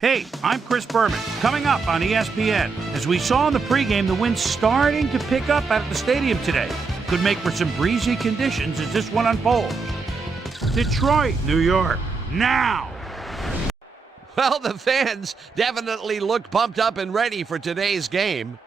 Hey, I'm Chris Berman. Coming up on ESPN, as we saw in the pregame, the wind's starting to pick up out at the stadium today. Could make for some breezy conditions as this one unfolds. Detroit, New York, now! Well, the fans definitely look pumped up and ready for today's game.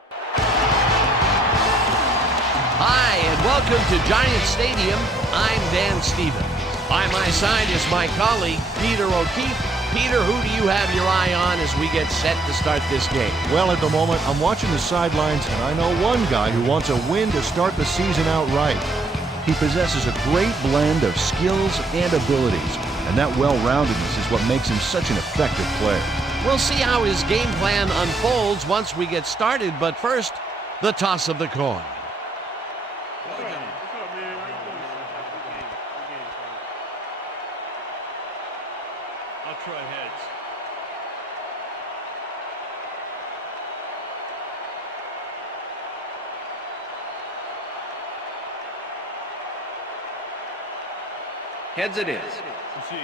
Hi, and welcome to Giant Stadium. I'm Dan Stevens. By my side is my colleague, Peter O'Keefe. Peter, who do you have your eye on as we get set to start this game? Well, at the moment, I'm watching the sidelines, and I know one guy who wants a win to start the season out right. He possesses a great blend of skills and abilities, and that well-roundedness is what makes him such an effective player. We'll see how his game plan unfolds once we get started, but first, the toss of the coin. I'll try heads. Heads it is. Let's see.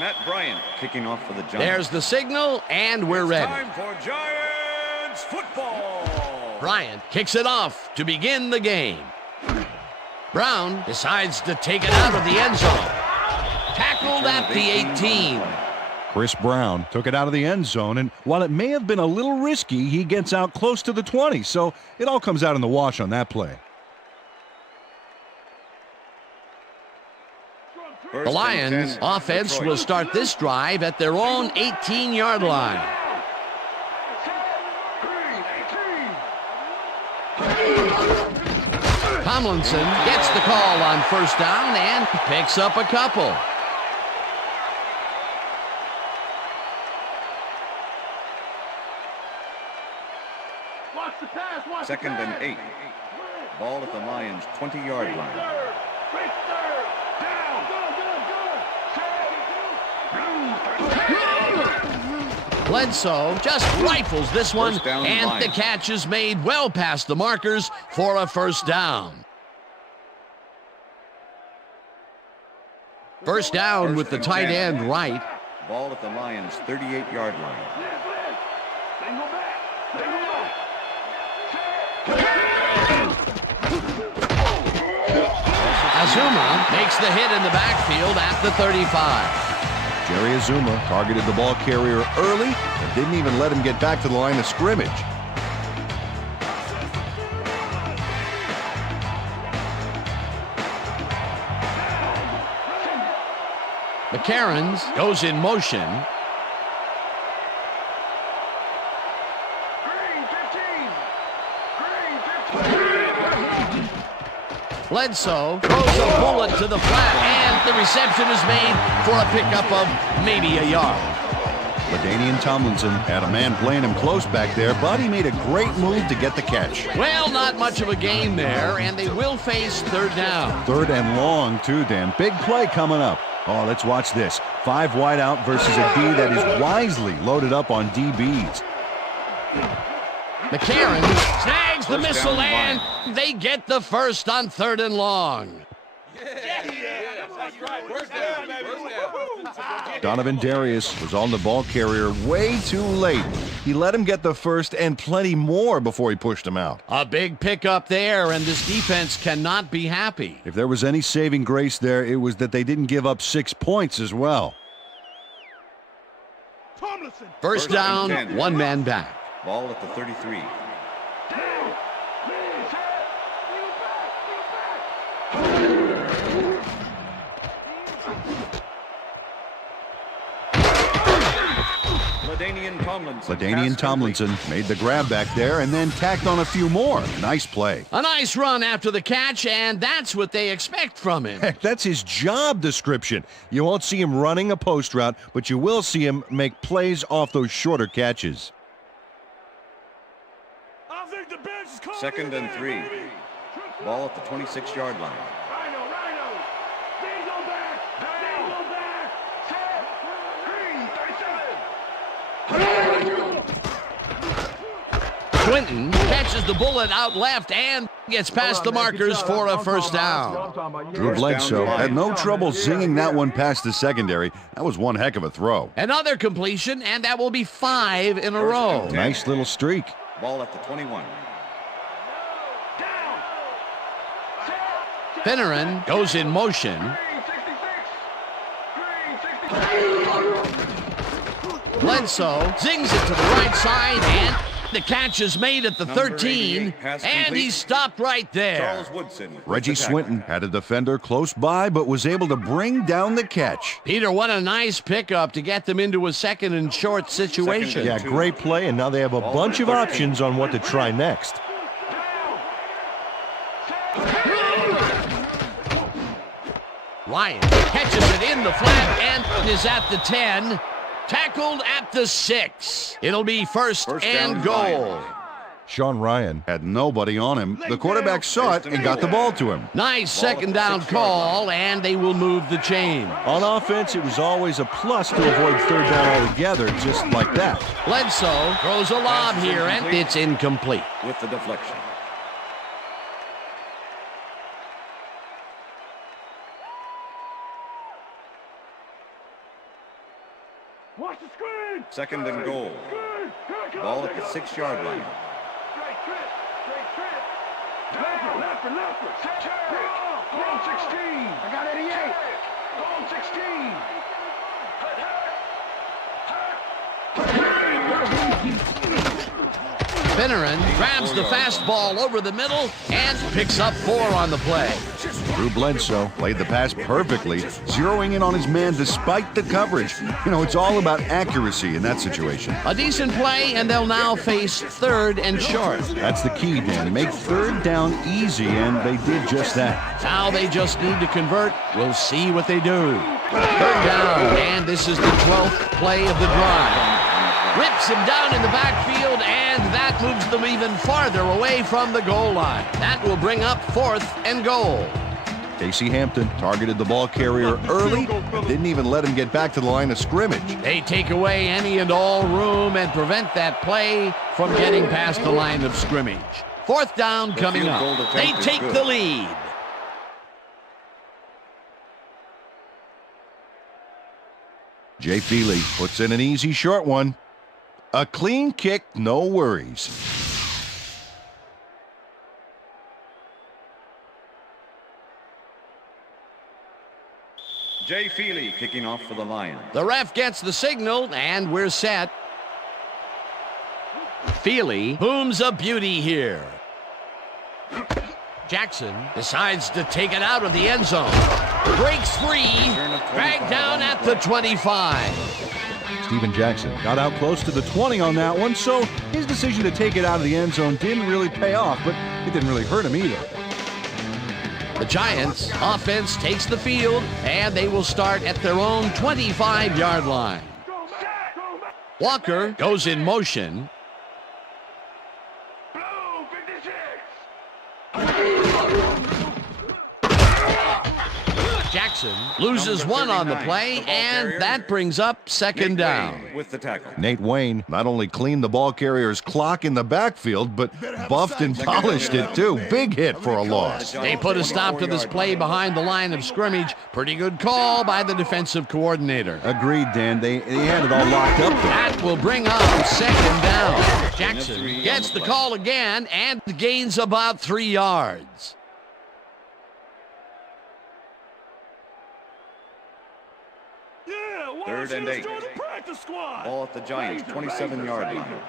Matt Bryant kicking off for the Giants. There's the signal, and we're ready. Time for Giants football. Bryant kicks it off to begin the game. Brown decides to take it out of the end zone. Tackled at the 18. Chris Brown took it out of the end zone, and while it may have been a little risky, he gets out close to the 20, so it all comes out in the wash on that play. The Lions offense will start this drive at their own 18-yard line. Tomlinson gets the call on first down and picks up a couple. Second and 8. Ball at the Lions' 20-yard line. Bledsoe just rifles this one, and Lions. the catch is made well past the markers for a first down. First down with the tight end right. Ball at the Lions' 38-yard line. Azuma makes the hit in the backfield at the 35. Jerry Azuma targeted the ball carrier early and didn't even let him get back to the line of scrimmage. McCarron's goes in motion. Bledsoe throws a bullet to the flat, and the reception is made for a pickup of maybe a yard. LaDainian Tomlinson had a man playing him close back there, but he made a great move to get the catch. Well, not much of a gain there, and they will face third down. Third and long, too, Dan. Big play coming up. Oh, let's watch this. 5 wide out versus a D that is wisely loaded up on DBs. McCarron snags the missile, and they get the first on third and long. Donovan Darius was on the ball carrier way too late. He let him get the first and plenty more before he pushed him out. A big pickup there, and this defense cannot be happy. If there was any saving grace there, it was that they didn't give up 6 points as well. First down, one man back. Ball at the 33. LaDainian Tomlinson made the grab back there and then tacked on a few more. Nice play. A nice run after the catch, and that's what they expect from him. Heck, that's his job description. You won't see him running a post route, but you will see him make plays off those shorter catches. Second and 3. Ball at the 26-yard line. Swinton catches the bullet out left and gets past the markers for a first down. Drew Bledsoe had no trouble zinging that one past the secondary. That was one heck of a throw. Another completion, and that will be 5 in a row. Nice little streak. Ball at the 21. Finneran goes in motion. Bledsoe zings it to the right side, and the catch is made at the 13, and he's stopped right there. Charles Woodson. Reggie Swinton had a defender close by, but was able to bring down the catch. Peter, what a nice pickup to get them into a second and short situation. Yeah, great play, and now they have a bunch of options on what to try next. Ryan catches it in the flat and is at the 10. Tackled at the 6. It'll be first and goal. Sean Ryan had nobody on him. The quarterback saw it and got the ball to him. Nice second down call, and they will move the chain. On offense, it was always a plus to avoid third down altogether, just like that. Bledsoe throws a lob here, and it's incomplete. With the deflection. Watch the screen. Second and goal. Ball at the 6-yard line. Straight trip. Left. Ball 16. I got 88. Ball 16. Finneran grabs the fastball over the middle and picks up 4 on the play. Drew Bledsoe played the pass perfectly, zeroing in on his man despite the coverage. You know, it's all about accuracy in that situation. A decent play, and they'll now face third and short. That's the key, Dan. Make third down easy, and they did just that. Now they just need to convert. We'll see what they do. Third down, and this is the 12th play of the drive. Rips him down in the backfield, and that moves them even farther away from the goal line. That will bring up 4th and goal. Casey Hampton targeted the ball carrier early and didn't even let him get back to the line of scrimmage. They take away any and all room and prevent that play from getting past the line of scrimmage. 4th down coming up. They take the lead. Jay Feely puts in an easy short one. A clean kick, no worries. Jay Feely kicking off for the Lions. The ref gets the signal, and we're set. Feely booms a beauty here. Jackson decides to take it out of the end zone. Breaks free, dragged down at the 25. Steven Jackson got out close to the 20 on that one, so his decision to take it out of the end zone didn't really pay off, but it didn't really hurt him either. The Giants' offense takes the field, and they will start at their own 25-yard line. Walker goes in motion. Jackson loses 1 on the play, and that brings up 2nd down. With the tackle. Nate Wayne not only cleaned the ball carrier's clock in the backfield, but buffed and polished it too. Big hit for a loss. They put a stop to this play behind the line of scrimmage. Pretty good call by the defensive coordinator. Agreed, Dan. They had it all locked up there. That will bring up 2nd down. Jackson gets the call again and gains about 3 yards. Third and 8. Ball at the Giants' 27-yard line.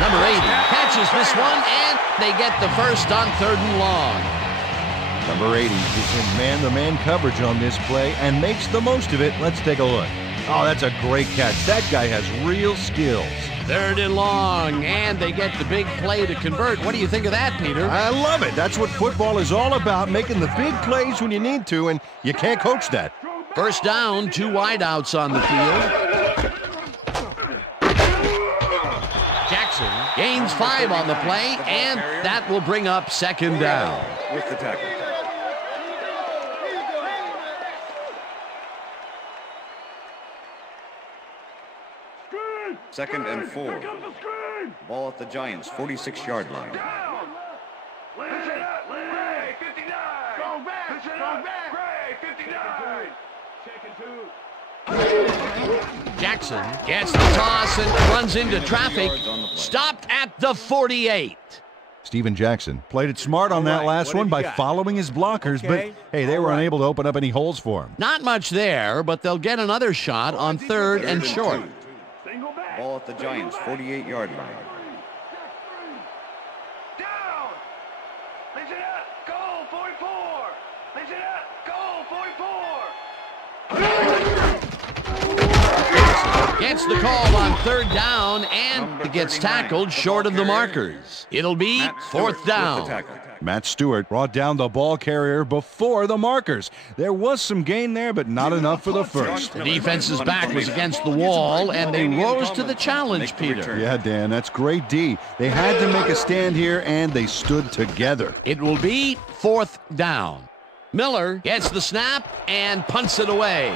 Number 80 catches this one, and they get the first on 3rd and long. Number 80 is in man-to-man coverage on this play and makes the most of it. Let's take a look. Oh, that's a great catch. That guy has real skills. 3rd and long, and they get the big play to convert. What do you think of that, Peter? I love it. That's what football is all about, making the big plays when you need to, and you can't coach that. First down, 2 wideouts on the field. Jackson gains 5 on the play, and that will bring up 2nd down. With the tackle. screen. Second and 4. Pick up the screen. Ball at the Giants' 46-yard line. Down. Listen up. Gray, 59. Go back. Listen up. Gray, 59. Second 2. Jackson gets the toss and runs into traffic. Stopped at the 48. Steven Jackson played it smart on that last one by following his blockers, but hey, they were unable to open up any holes for him. Not much there, but they'll get another shot on third and short. Single back. Ball at the Giants' 48-yard line. Down. Listen up. Goal 44. Listen up. Goal 44. Gets the call on third down, and it gets tackled short of the markers. It'll be fourth down. Matt Stewart brought down the ball carrier before the markers. There was some gain there, but not enough for the first. The defense's back was against the wall, and they rose to the challenge, Peter. Yeah, Dan, that's great D. They had to make a stand here, and they stood together. It will be fourth down. Miller gets the snap and punts it away.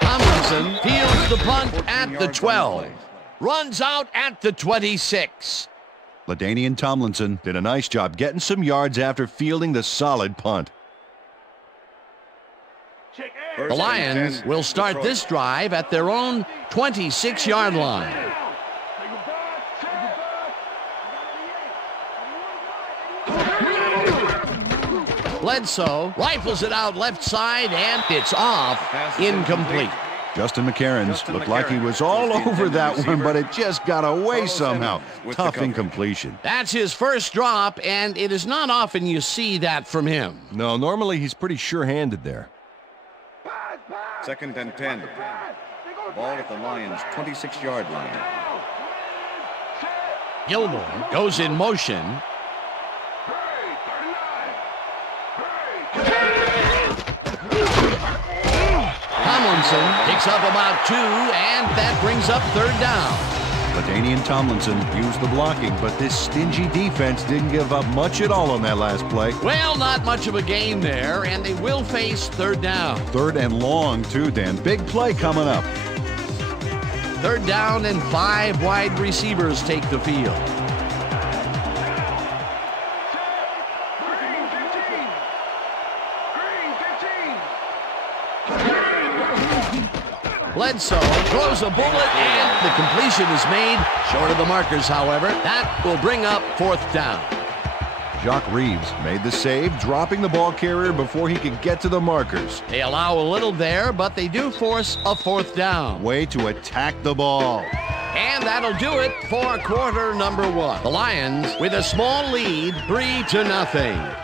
Tomlinson fields the punt at the 12. Runs out at the 26. LaDainian Tomlinson did a nice job getting some yards after fielding the solid punt. The Lions will start this drive at their own 26-yard line. Bledsoe rifles it out left side, and it's off. Incomplete. Justin McCarron's looked like he was all over that one, but it just got away somehow. Tough incompletion. That's his first drop, and it is not often you see that from him. No, normally he's pretty sure-handed there. Second and 10. Ball at the Lions' 26-yard line. Gilmore goes in motion. Tomlinson picks up about 2, and that brings up third down. LaDainian Tomlinson used the blocking, but this stingy defense didn't give up much at all on that last play. Well, not much of a gain there, and they will face third down. Third and long, too, Dan. Big play coming up. Third down, and 5 wide receivers take the field. Bledsoe throws a bullet, and the completion is made short of the markers, however. That will bring up fourth down. Jacques Reeves made the save, dropping the ball carrier before he could get to the markers. They allow a little there, but they do force a fourth down. Way to attack the ball. And that'll do it for quarter number 1. The Lions with a small lead, 3-0.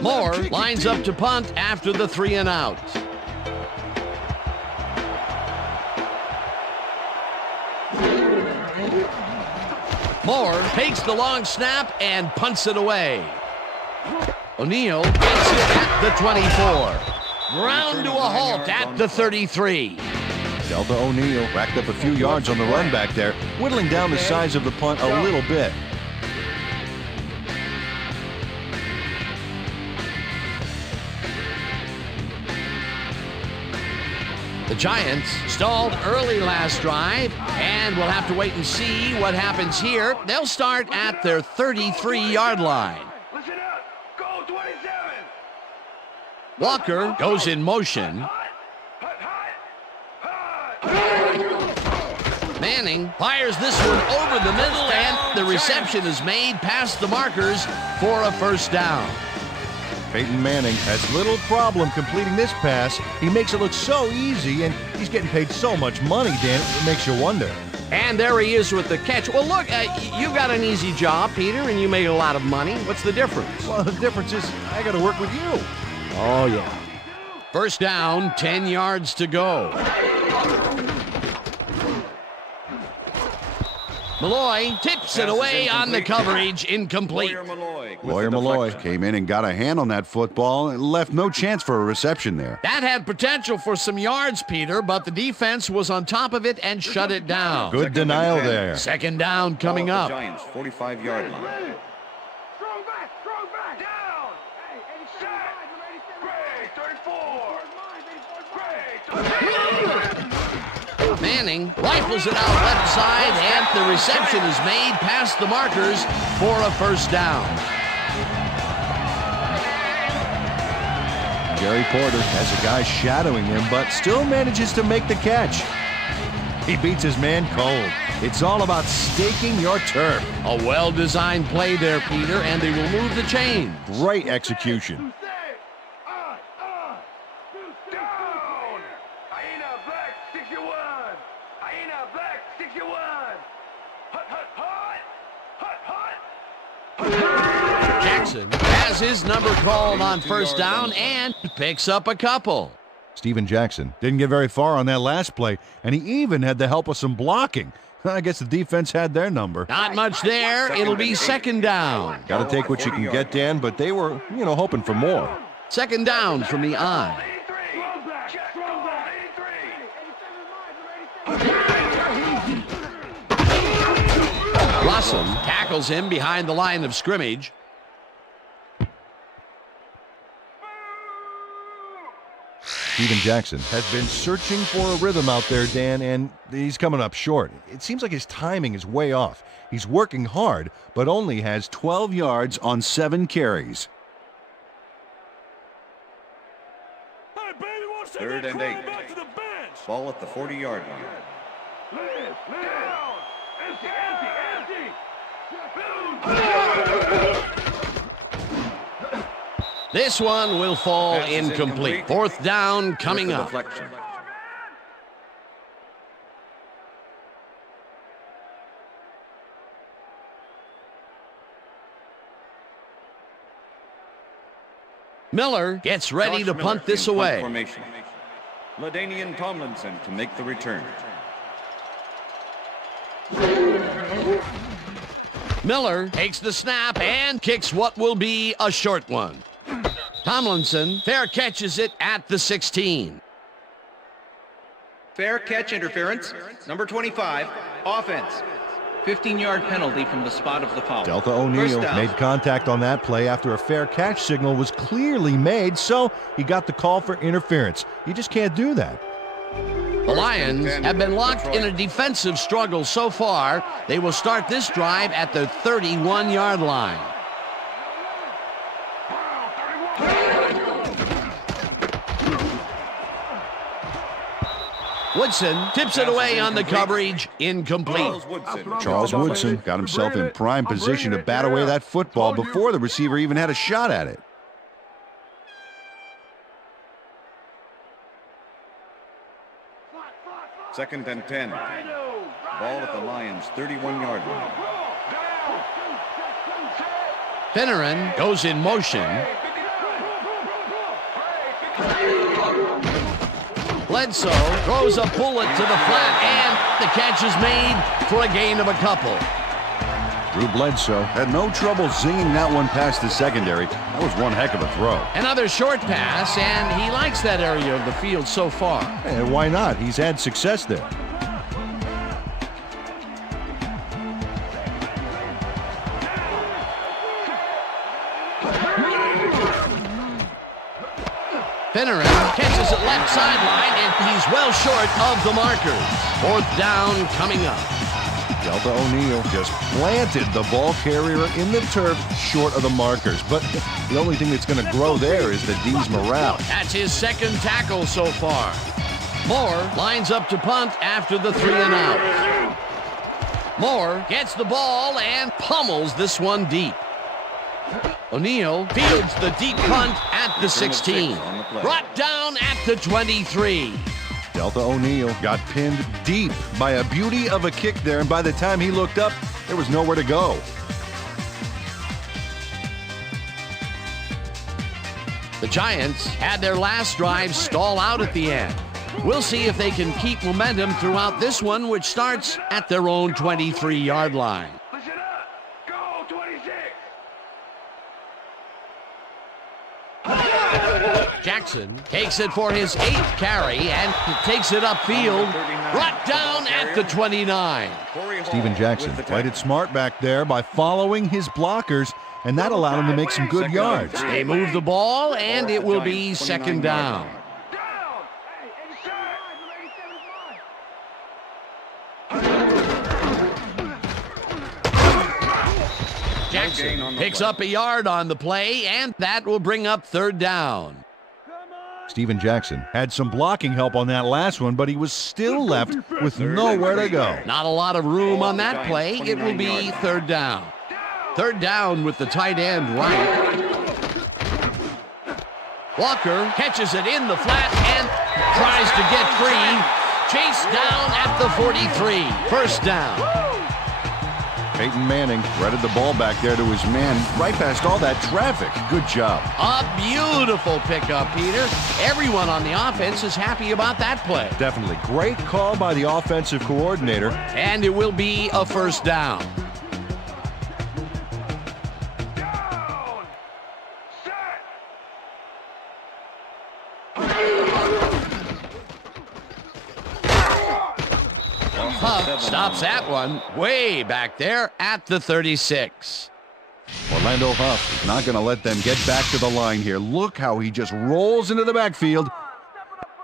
Moore lines up to punt after the 3 and out. Moore takes the long snap and punts it away. O'Neal gets it at the 24. Ground to a halt at the 33. Delta O'Neal racked up a few yards on the run back there, whittling down the size of the punt a little bit. The Giants stalled early last drive, and we'll have to wait and see what happens here. They'll start at their 33-yard line. Listen up. Goal 27. Walker goes in motion. Manning fires this one over the middle, and the reception is made past the markers for a first down. Peyton Manning has little problem completing this pass. He makes it look so easy, and he's getting paid so much money, Dan, it makes you wonder. And there he is with the catch. Well, look, you got an easy job, Peter, and you made a lot of money. What's the difference? Well, the difference is I got to work with you. Oh, yeah. First down, 10 yards to go. Malloy tips it away on the coverage, incomplete. Lawyer Malloy came in and got a hand on that football and left no chance for a reception there. That had potential for some yards, Peter, but the defense was on top of it and shut it down. Good denial there. Second down coming up. Giants 45-yard line. Strong back, down. Manning rifles it out left side, and the reception is made past the markers for a first down. Jerry Porter has a guy shadowing him, but still manages to make the catch. He beats his man cold. It's all about staking your turf. A well-designed play there, Peter, and they will move the chain. Great execution. Jackson has his number called on first down and picks up a couple. Steven Jackson didn't get very far on that last play, and he even had the help of some blocking. I guess the defense had their number. Not much there. It'll be second down. Got to take what you can get, Dan, but they were, hoping for more. Second down from the I. Russell tackles him behind the line of scrimmage. Steven Jackson has been searching for a rhythm out there, Dan, and he's coming up short. It seems like his timing is way off. He's working hard, but only has 12 yards on 7 carries. Third and 8. Ball at the 40-yard line. This one will fall incomplete. Fourth down coming up. Deflection. Miller gets ready to punt this away. Formation. LaDainian Tomlinson to make the return. Miller takes the snap and kicks what will be a short one. Tomlinson fair catches it at the 16. Fair catch interference, number 25, offense. 15-yard penalty from the spot of the foul. Delta O'Neal made contact on that play after a fair catch signal was clearly made, so he got the call for interference. You just can't do that. The Lions have been locked in a defensive struggle so far. They will start this drive at the 31-yard line. Woodson tips it away on the coverage, incomplete. Charles Woodson got himself in prime position to bat away that football before the receiver even had a shot at it. Second and 10. Ball at the Lions' 31-yard line. Finneran goes in motion. Bledsoe throws a bullet to the flat, and the catch is made for a gain of a couple. Drew Bledsoe had no trouble zinging that one past the secondary. That was one heck of a throw. Another short pass, and he likes that area of the field so far. And why not? He's had success there. Finneran catches it left sideline, and he's well short of the markers. Fourth down coming up. Delta O'Neal just planted the ball carrier in the turf short of the markers. But the only thing that's going to grow there is the D's morale. That's his second tackle so far. Moore lines up to punt after the 3 and out. Moore gets the ball and pummels this one deep. O'Neal fields the deep punt at the 16. Brought down at the 23. Delta O'Neal got pinned deep by a beauty of a kick there, and by the time he looked up, there was nowhere to go. The Giants had their last drive stall out at the end. We'll see if they can keep momentum throughout this one, which starts at their own 23-yard line. Listen up. Go, 26. Jackson takes it for his 8th carry and takes it upfield, brought down at the 29. Steven Jackson played it smart back there by following his blockers and that allowed him to make some good yards. They move the ball, and it will be second down. Jackson picks up a yard on the play, and that will bring up third down. Steven Jackson had some blocking help on that last one, but he was still left with nowhere to go. Not a lot of room on that play. It will be third down. Third down with the tight end right. Walker catches it in the flat and tries to get free. Chased down at the 43. First down. Peyton Manning threaded the ball back there to his man right past all that traffic. Good job. A beautiful pickup, Peter. Everyone on the offense is happy about that play. Definitely. Great call by the offensive coordinator. And it will be a first down. Huff stops that one way back there at the 36. Orlando Huff is not going to let them get back to the line here. Look how he just rolls into the backfield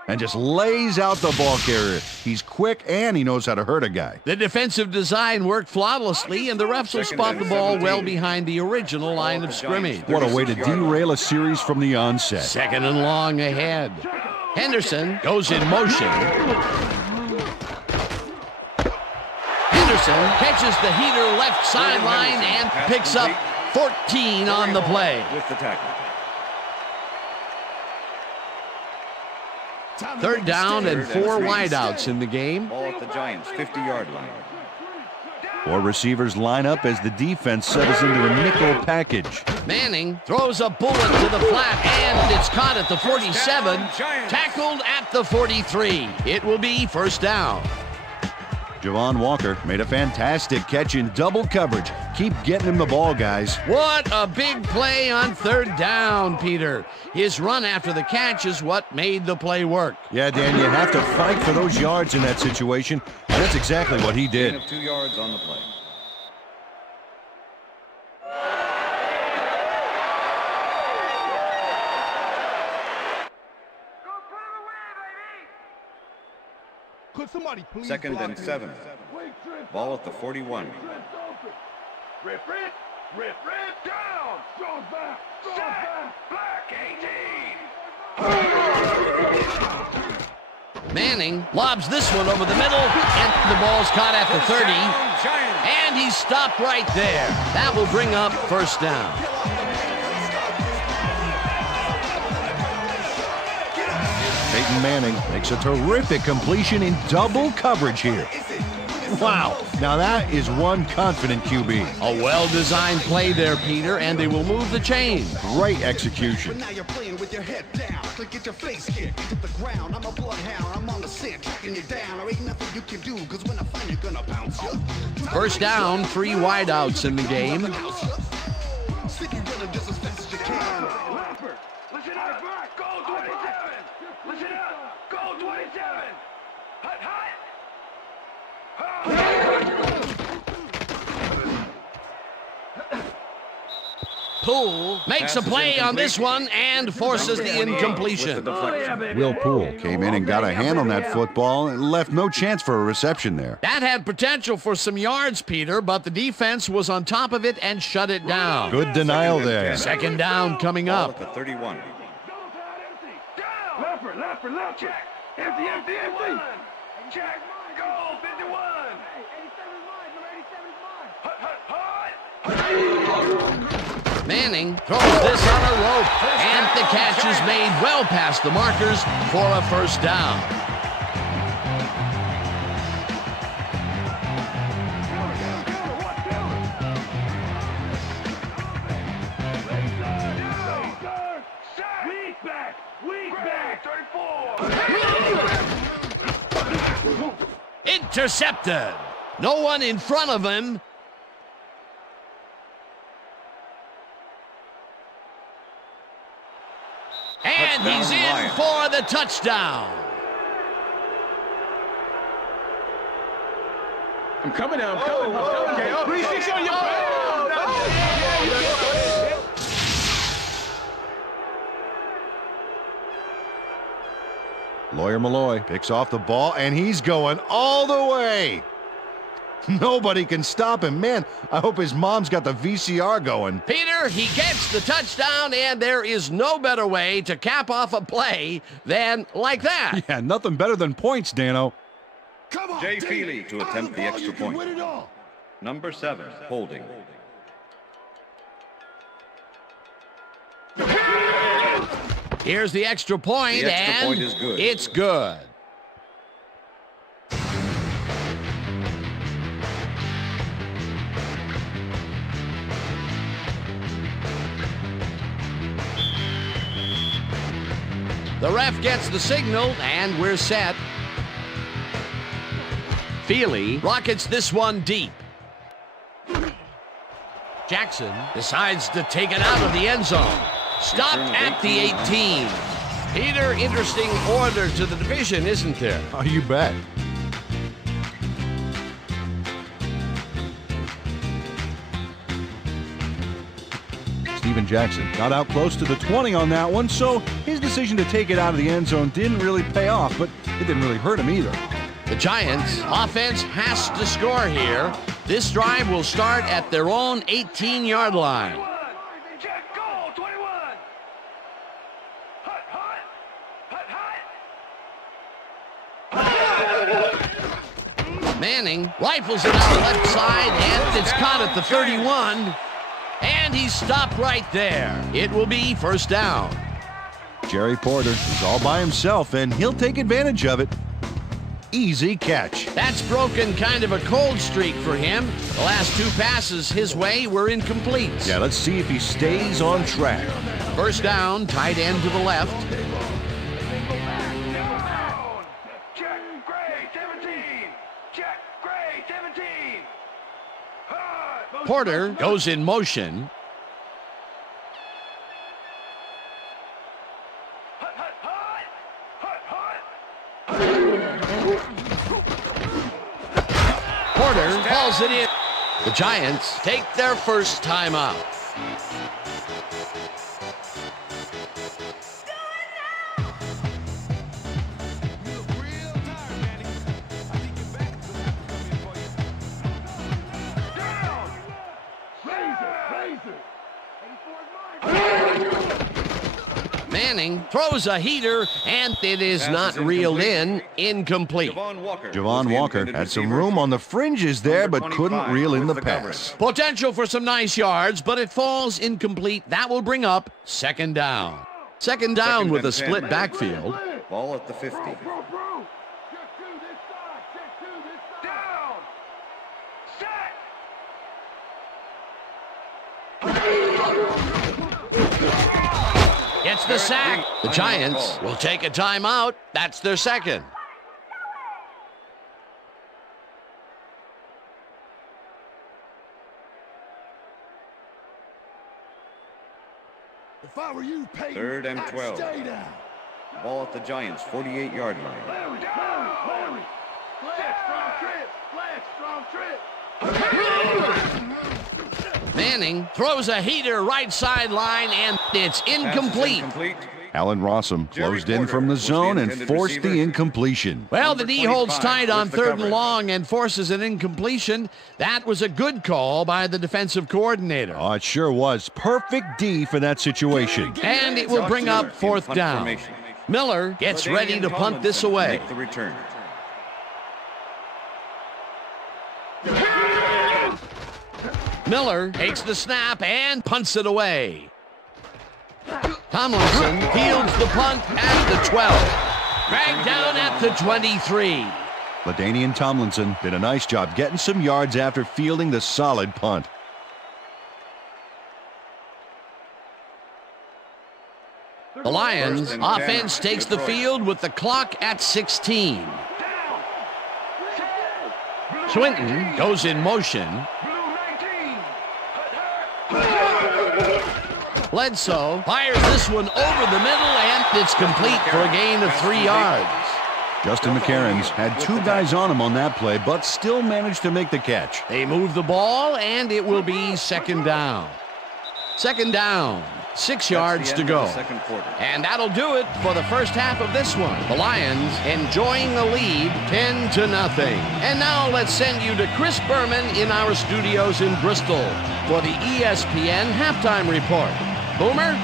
and just lays out the ball carrier. He's quick and he knows how to hurt a guy. The defensive design worked flawlessly, and the refs will spot the ball well behind the original line of scrimmage. What a way to derail a series from the onset. Second and long ahead. Henderson goes in motion. Henderson catches the heater left sideline and picks up 14 on the play. With the tackle. Third down and 4 wideouts in the game. Ball at the Giants' 50-yard line. 4 receivers line up as the defense settles into a nickel package. Manning throws a bullet to the flat, and it's caught at the 47, tackled at the 43. It will be first down. Javon Walker made a fantastic catch in double coverage. Keep getting him the ball, guys. What a big play on third down, Peter. His run after the catch is what made the play work. Yeah, Dan, you have to fight for those yards in that situation, and that's exactly what he did. Gain of 2 yards on the play. Second and 7. Ball at the 41. Rip, down! Strong back! Black 18! Manning lobs this one over the middle, and the ball's caught at the 30, and he's stopped right there. That will bring up first down. Peyton Manning makes a terrific completion in double coverage here. Wow, now that is one confident QB. A well-designed play there, Peter, and they will move the chain. Great execution. Now you're playing with your head down. Click, get your face kicked into the ground. I'm a bloodhound. I'm on the scent, tracking you down. There ain't nothing you can do, because when I find you, gonna bounce you. First down, 3 wideouts in the game. Stick you running just as fast as you can. Listen up! Go 27! Listen up! Go 27! Hut! Poole makes a play on this one and forces the incompletion. Will Poole came in and got a hand on that football and left no chance for a reception there. That had potential for some yards, Peter, but the defense was on top of it and shut it down. Good denial there. Second down coming Ball up. at the 31. Left, check! Empty! Check! Go! 51! Hut! Manning throws this on a rope, and the catch is made well past the markers for a first down. Weak back! 34! Intercepted. No one in front of him. And he's in for the touchdown. I'm coming now. I'm coming. Okay. 3-6 on your back. Lawyer Malloy picks off the ball, and he's going all the way. Nobody can stop him. Man, I hope his mom's got the VCR going. Peter, he gets the touchdown, and there is no better way to cap off a play than like that. Yeah, nothing better than points, Dano. Come on, Jay Dave. Feely to Out of attempt the ball, extra you can point. win it all. Number 7, holding. Here's the extra point, The extra and point is good. it's good. The ref gets the signal, and we're set. Feely rockets this one deep. Jackson decides to take it out of the end zone. Stopped at the 18. Peter, interesting order to the division, isn't there? Oh, you bet. Steven Jackson got out close to the 20 on that one, so his decision to take it out of the end zone didn't really pay off, but it didn't really hurt him either. The Giants' offense has to score here. This drive will start at their own 18-yard line. Check goal, 21. Hut, hut. Hut. Manning rifles it out the left side, and it's caught at the 31. And he's stopped right there. It will be first down. Jerry Porter is all by himself, and he'll take advantage of it. Easy catch. That's broken kind of a cold streak for him. The last 2 passes his way were incomplete. Yeah, let's see if he stays on track. First down, tight end to the left. Down. Check Gray, 17. Check Gray, 17. Hut. Porter goes in motion. Hut, hut, hut. Hut, hut. Porter hauls it in. The Giants take their first time out. Down. Manning throws a heater, and it is Pass not is reeled incomplete. in. Incomplete. Javon Walker. Javon was the Walker intended had some receiver. room on the fringes there, Number but couldn't 25 reel in with the the coverage. pass. Potential for some nice yards, but it falls incomplete. That will bring up second down. Second down Second with a and 10. split backfield. Ball at the 50. Bro. Check 2 this side. Check 2 this side. Down. Sack. Gets the sack. The Giants will take a timeout. That's their second. If I were you, Peyton, 3rd and I'd 12. stay down. Ball at the Giants' 48-yard line. Larry. Flag, strong trip. Manning throws a heater right sideline, and it's Pass is incomplete. incomplete. Alan Rossum Jerry closed in Porter from the was the zone and intended forced receiver. the incompletion. Well, the Number D holds 25 tight on with the 3rd and coverage. long and forces an incompletion. That was a good call by the defensive coordinator. Oh, it sure was. Perfect D for that situation. And it will bring up Josh Miller in 4th punt down. formation. Miller gets LaDainian ready to punt this Tomlinson away. Make the return. Miller takes the snap and punts it away. Tomlinson fields the punt at the 12. Dragged down at the 23. LaDainian Tomlinson did a nice job getting some yards after fielding the solid punt. The Lions First and 10. offense takes the Detroit. field with the clock at 16. Swinton goes in motion. Blue 19. Bledsoe fires this one over the middle, and it's complete for a gain of 3 yards. Justin McCarrons had 2 guys on him on that play, but still managed to make the catch. They move the ball, and it will be second down. Second down. 6 yards to go. Second quarter. And that'll do it for the first half of this one. The Lions enjoying the lead 10-0. And now let's send you to Chris Berman in our studios in Bristol for the ESPN halftime report. Boomer?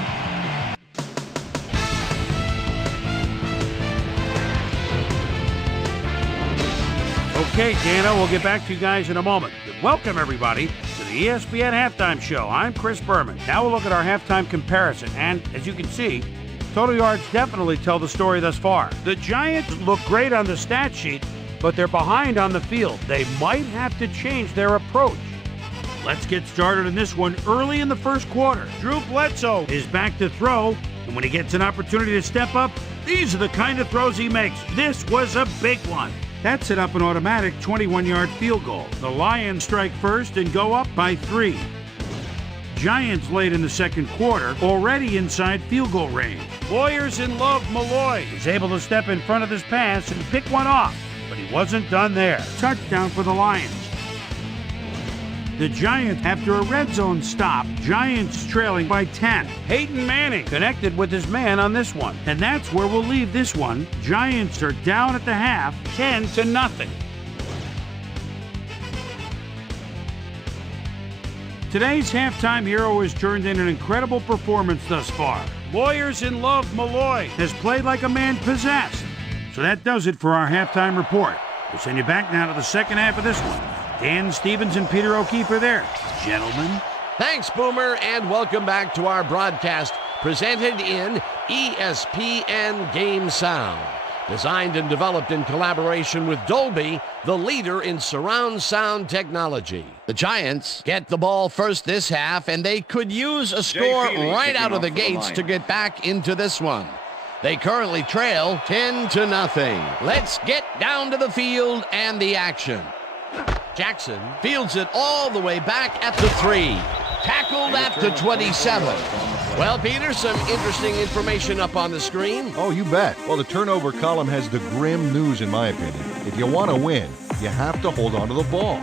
Okay, Dana, we'll get back to you guys in a moment. Welcome, everybody, to the ESPN Halftime Show. I'm Chris Berman. Now we'll look at our halftime comparison. And as you can see, total yards definitely tell the story thus far. The Giants look great on the stat sheet, but they're behind on the field. They might have to change their approach. Let's get started in this one early in the first quarter. Drew Bledsoe is back to throw, and when he gets an opportunity to step up, these are the kind of throws he makes. This was a big one. That set up an automatic 21-yard field goal. The Lions strike first and go up by 3. Giants late in the second quarter, already inside field goal range. Lawyers in love Malloy is able to step in front of this pass and pick one off, but he wasn't done there. Touchdown for the Lions. The Giants, after a red zone stop, Giants trailing by 10. Peyton Manning connected with his man on this one. And that's where we'll leave this one. Giants are down at the half, 10-0. Today's halftime hero has turned in an incredible performance thus far. Lawyers in love Malloy has played like a man possessed. So that does it for our halftime report. We'll send you back now to the second half of this one. Dan Stevens and Peter O'Keefe are there. Gentlemen. Thanks, Boomer, and welcome back to our broadcast presented in ESPN Game Sound. Designed and developed in collaboration with Dolby, the leader in surround sound technology. The Giants get the ball first this half, and they could use a score right out of the gates to get back into this one. They currently trail 10-0. Let's get down to the field and the action. Jackson fields it all the way back at the 3. Tackled at the 27. Well, Peter, some interesting information up on the screen. Oh, you bet. Well, the turnover column has the grim news, in my opinion. If you want to win, you have to hold on to the ball.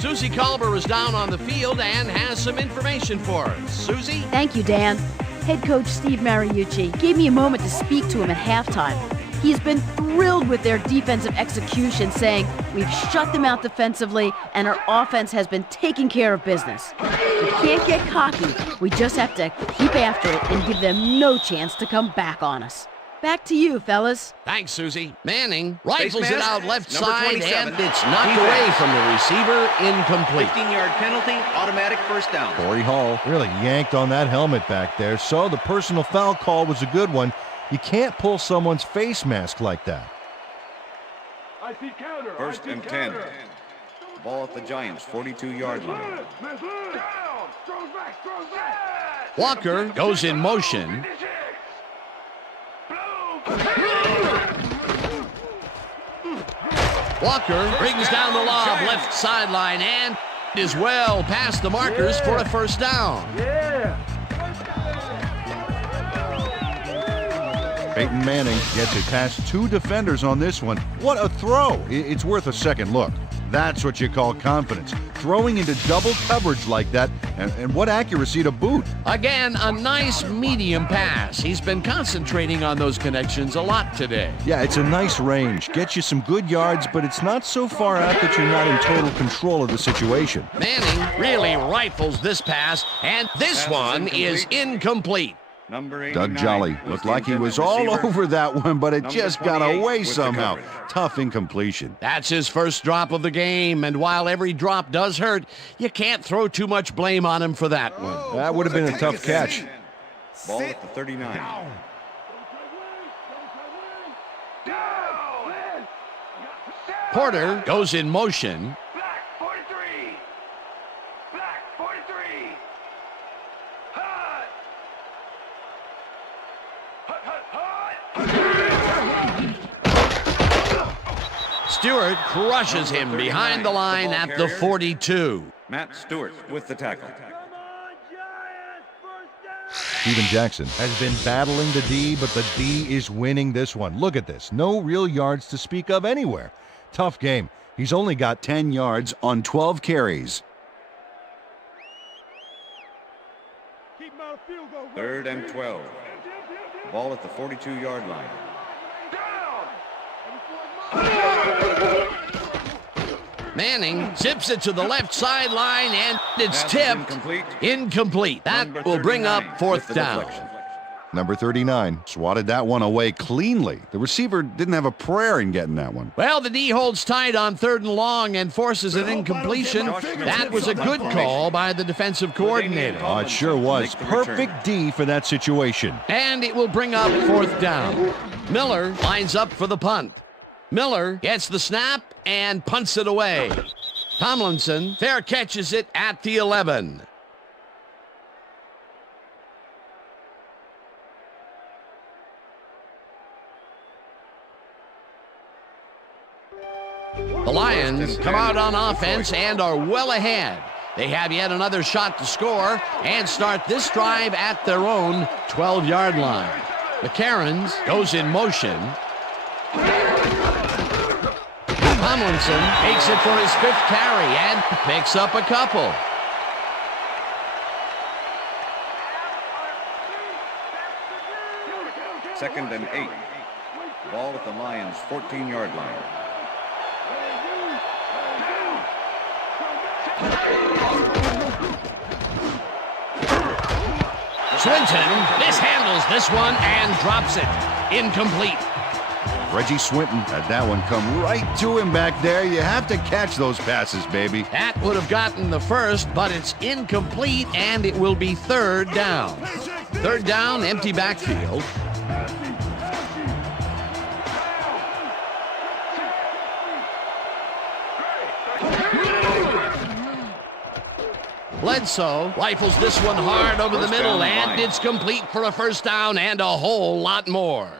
Susie Culver is down on the field and has some information for us. Susie? Thank you, Dan. Head coach Steve Mariucci gave me a moment to speak to him at halftime. He's been thrilled with their defensive execution, saying, "We've shut them out defensively, and our offense has been taking care of business. We can't get cocky. We just have to keep after it and give them no chance to come back on us." Back to you, fellas. Thanks, Susie. Manning rifles Face it mask, out left number side, 27. and it's knocked Defense. away from the receiver, incomplete. 15-yard penalty, automatic first down. Corey Hall really yanked on that helmet back there, so the personal foul call was a good one. You can't pull someone's face mask like that. I see counter. First and 10. Ball at the Giants' 42-yard line. Down. Throws back. Walker goes in motion. Walker brings down the lob left sideline and is well past the markers for a first down. Peyton Manning gets it past 2 defenders on this one. What a throw! It's worth a second look. That's what you call confidence. Throwing into double coverage like that, and what accuracy to boot. Again, a nice medium pass. He's been concentrating on those connections a lot today. Yeah, it's a nice range. Gets you some good yards, but it's not so far out that you're not in total control of the situation. Manning really rifles this pass, and this Pass is one is incomplete. incomplete. Number 89 Doug Jolly was looked the like he was intended all receiver. over that one, but it Number just got 28 away with the somehow. coverage. Tough incompletion. That's his first drop of the game, and while every drop does hurt, you can't throw too much blame on him for that one. That would have been a tough catch. Ball at the 39. Porter goes in motion. Black 43. Black 43. Hot. Stewart crushes him behind the line at the 42. Matt Stewart with the tackle. Steven Jackson has been battling the D, but the D is winning this one. Look at this. No real yards to speak of anywhere. Tough game. He's only got 10 yards on 12 carries. Keep him out of field goal 3rd and 12. Ball at the 42-yard line. Manning zips it to the left sideline, and it's Pass is tipped. Incomplete. That Number will bring up 39 fourth with the down. deflection. Number 39 swatted that one away cleanly. The receiver didn't have a prayer in getting that one. Well, the D holds tight on 3rd and long and forces an incompletion. That was a good call by the defensive coordinator. Oh, it sure was. Perfect D for that situation. And it will bring up fourth down. Miller lines up for the punt. Miller gets the snap and punts it away. Tomlinson fair catches it at the 11. The Lions come out on offense and are well ahead. They have yet another shot to score and start this drive at their own 12-yard line. McCarron goes in motion. Tomlinson takes it for his 5th carry and picks up a couple. Second and 8. Ball at the Lions' 14-yard line. Swinton mishandles this one and drops it. Incomplete. Reggie Swinton had that one come right to him back there. You have to catch those passes, baby. That would have gotten the first, but it's incomplete, and it will be 3rd down. 3rd down, empty backfield. Bledsoe rifles this one hard over the middle, and it's complete for a 1st down and a whole lot more.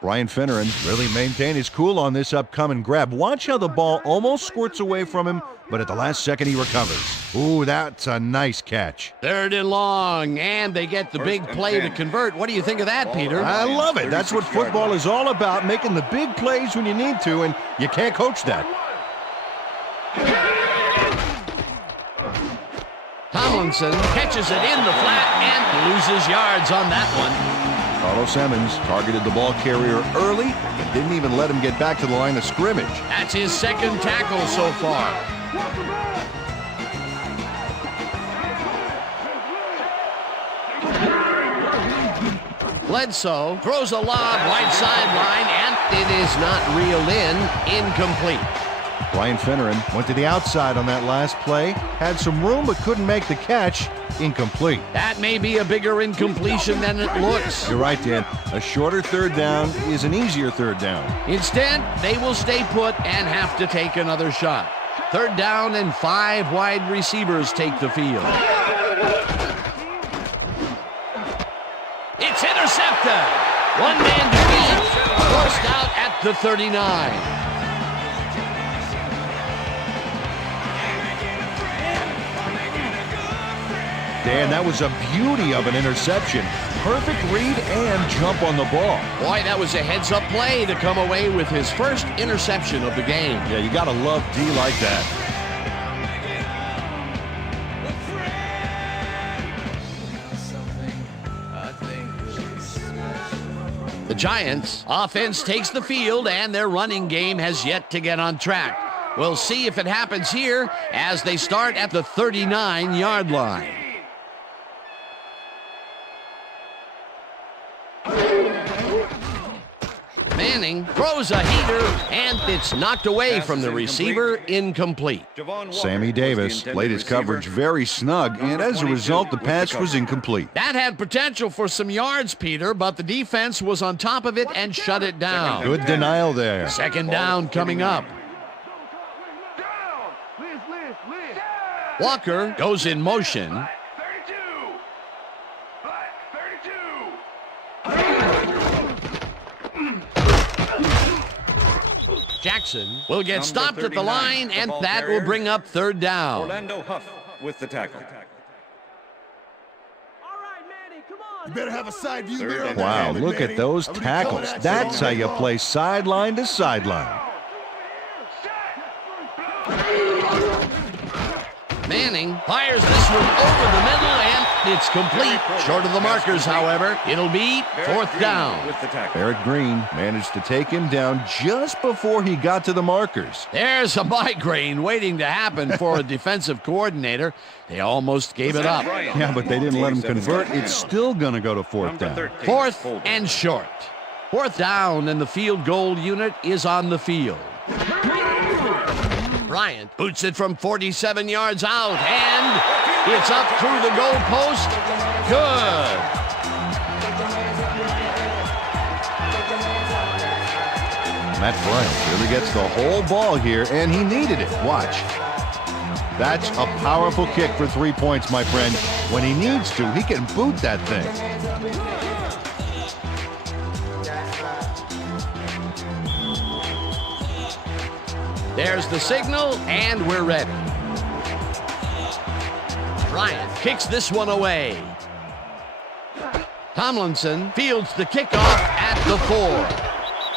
Brian Finneran really maintained his cool on this upcoming grab. Watch how the ball almost squirts away from him, but at the last second he recovers. Ooh, that's a nice catch. 3rd and long, and they get the big play to convert. What do you think of that, Peter? I love it. That's what football is all about, making the big plays when you need to, and you can't coach that. Tomlinson catches it in the flat and loses yards on that one. Carlos Emmons targeted the ball carrier early and didn't even let him get back to the line of scrimmage. That's his 2nd tackle so far. Bledsoe throws a lob right sideline, and it is not reeled in. Incomplete. Brian Finneran went to the outside on that last play, had some room but couldn't make the catch. Incomplete. That may be a bigger incompletion than it looks. You're right, Dan. A shorter 3rd down is an easier 3rd down. Instead, they will stay put and have to take another shot. 3rd down and 5 wide receivers take the field. It's intercepted. One man to beat, forced out at the 39. Dan, that was a beauty of an interception. Perfect read and jump on the ball. Boy, that was a heads-up play to come away with his first interception of the game. Yeah, you got to love D like that. The Giants' offense takes the field, and their running game has yet to get on track. We'll see if it happens here as they start at the 39-yard line. Manning throws a heater, and it's knocked away from the receiver, incomplete. Sammy Davis played his coverage very snug, and as a result, the pass was incomplete. That had potential for some yards, Peter, but the defense was on top of it and shut it down. Good denial there. 2nd down coming up. Walker goes in motion. Jackson will get stopped at the line, and that will bring up 3rd down. Orlando Huff with the tackle. You better have a side view there. Wow, look at those tackles. That's how you play sideline to sideline. Manning fires this one over the middle, and It's complete. Short of the markers, however. It'll be fourth down. With the tackle. Barrett Green managed to take him down just before he got to the markers. There's a migraine waiting to happen for a defensive coordinator. They almost gave it up. Yeah, but they didn't let him convert. It's still going to go to fourth down. Fourth and short. Fourth down, and the field goal unit is on the field. Bryant boots it from 47 yards out, and it's up through the goal post. Good. Matt Bryant really gets the whole ball here, and he needed it. Watch. That's a powerful kick for 3 points, my friend. When he needs to, he can boot that thing. There's the signal, and we're ready. Bryant kicks this one away. Tomlinson fields the kickoff at the 4.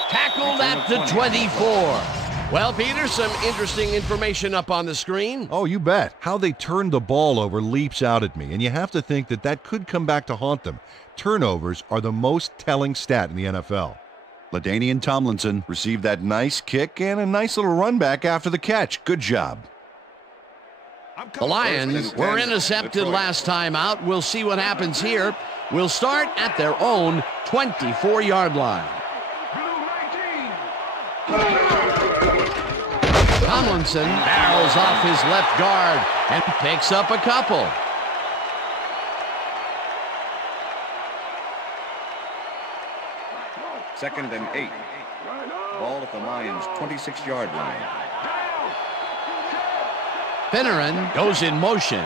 Tackled at the 24. Well, Peter, some interesting information up on the screen. Oh, you bet. How they turned the ball over leaps out at me, and you have to think that that could come back to haunt them. Turnovers are the most telling stat in the NFL. LaDainian Tomlinson received that nice kick and a nice little run back after the catch. Good job. The Lions were intercepted last time out. We'll see what happens here. We'll start at their own 24-yard line. Tomlinson barrels off his left guard and picks up a couple. Second and 8. Ball at the Lions' 26-yard line. Finneran goes in motion.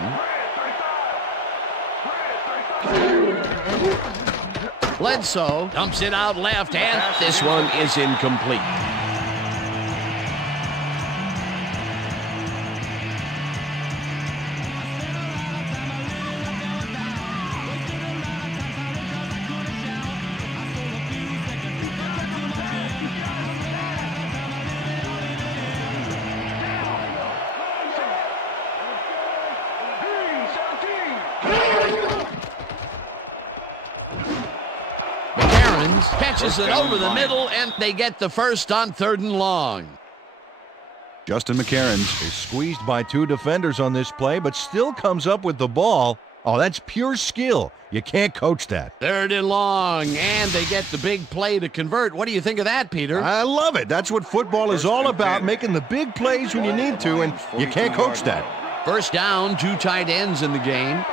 Bledsoe dumps it out left, and this one is incomplete. Catches it over the middle, and they get the first on 3rd and long. Justin McCarrans is squeezed by 2 defenders on this play, but still comes up with the ball. Oh, that's pure skill. You can't coach that. 3rd and long, and they get the big play to convert. What do you think of that, Peter? I love it. That's what football is all about, making the big plays when you need to, and you can't coach that. First down, 2 tight ends in the game.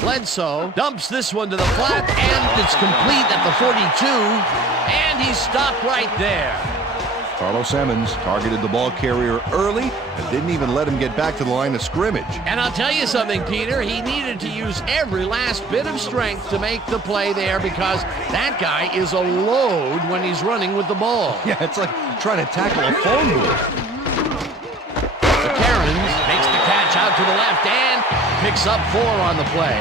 Bledsoe dumps this one to the flat, and it's complete at the 42, and he's stopped right there. Carlos Emmons targeted the ball carrier early and didn't even let him get back to the line of scrimmage. And I'll tell you something, Peter, he needed to use every last bit of strength to make the play there, because that guy is a load when he's running with the ball. Yeah, it's like trying to tackle a phone booth. McCarrans makes the catch out to the left and picks up 4 on the play.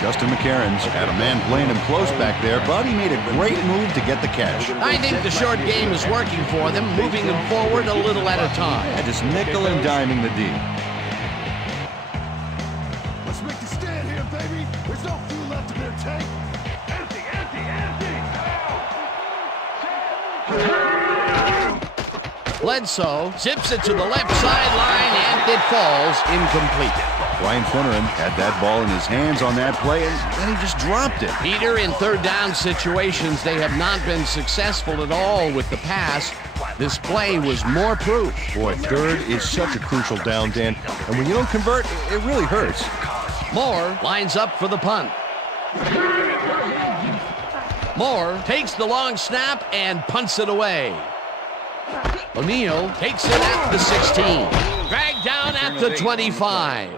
Justin McCarrans had a man playing him close back there, but he made a great move to get the catch. I think the short game is working for them, moving them forward a little at a time. And just nickel and diming the D. Let's make a stand here, baby. There's no fuel left in their tank. Empty, empty, empty. Bledsoe zips it to the left sideline, and it falls incomplete. Ryan Finneran had that ball in his hands on that play, and then he just dropped it. Peter, in 3rd down situations, they have not been successful at all with the pass. This play was more proof. Boy, 3rd is such a crucial down, Dan, and when you don't convert, it really hurts. Moore lines up for the punt. Moore takes the long snap and punts it away. O'Neal takes it at the 16. Dragged down at the 25.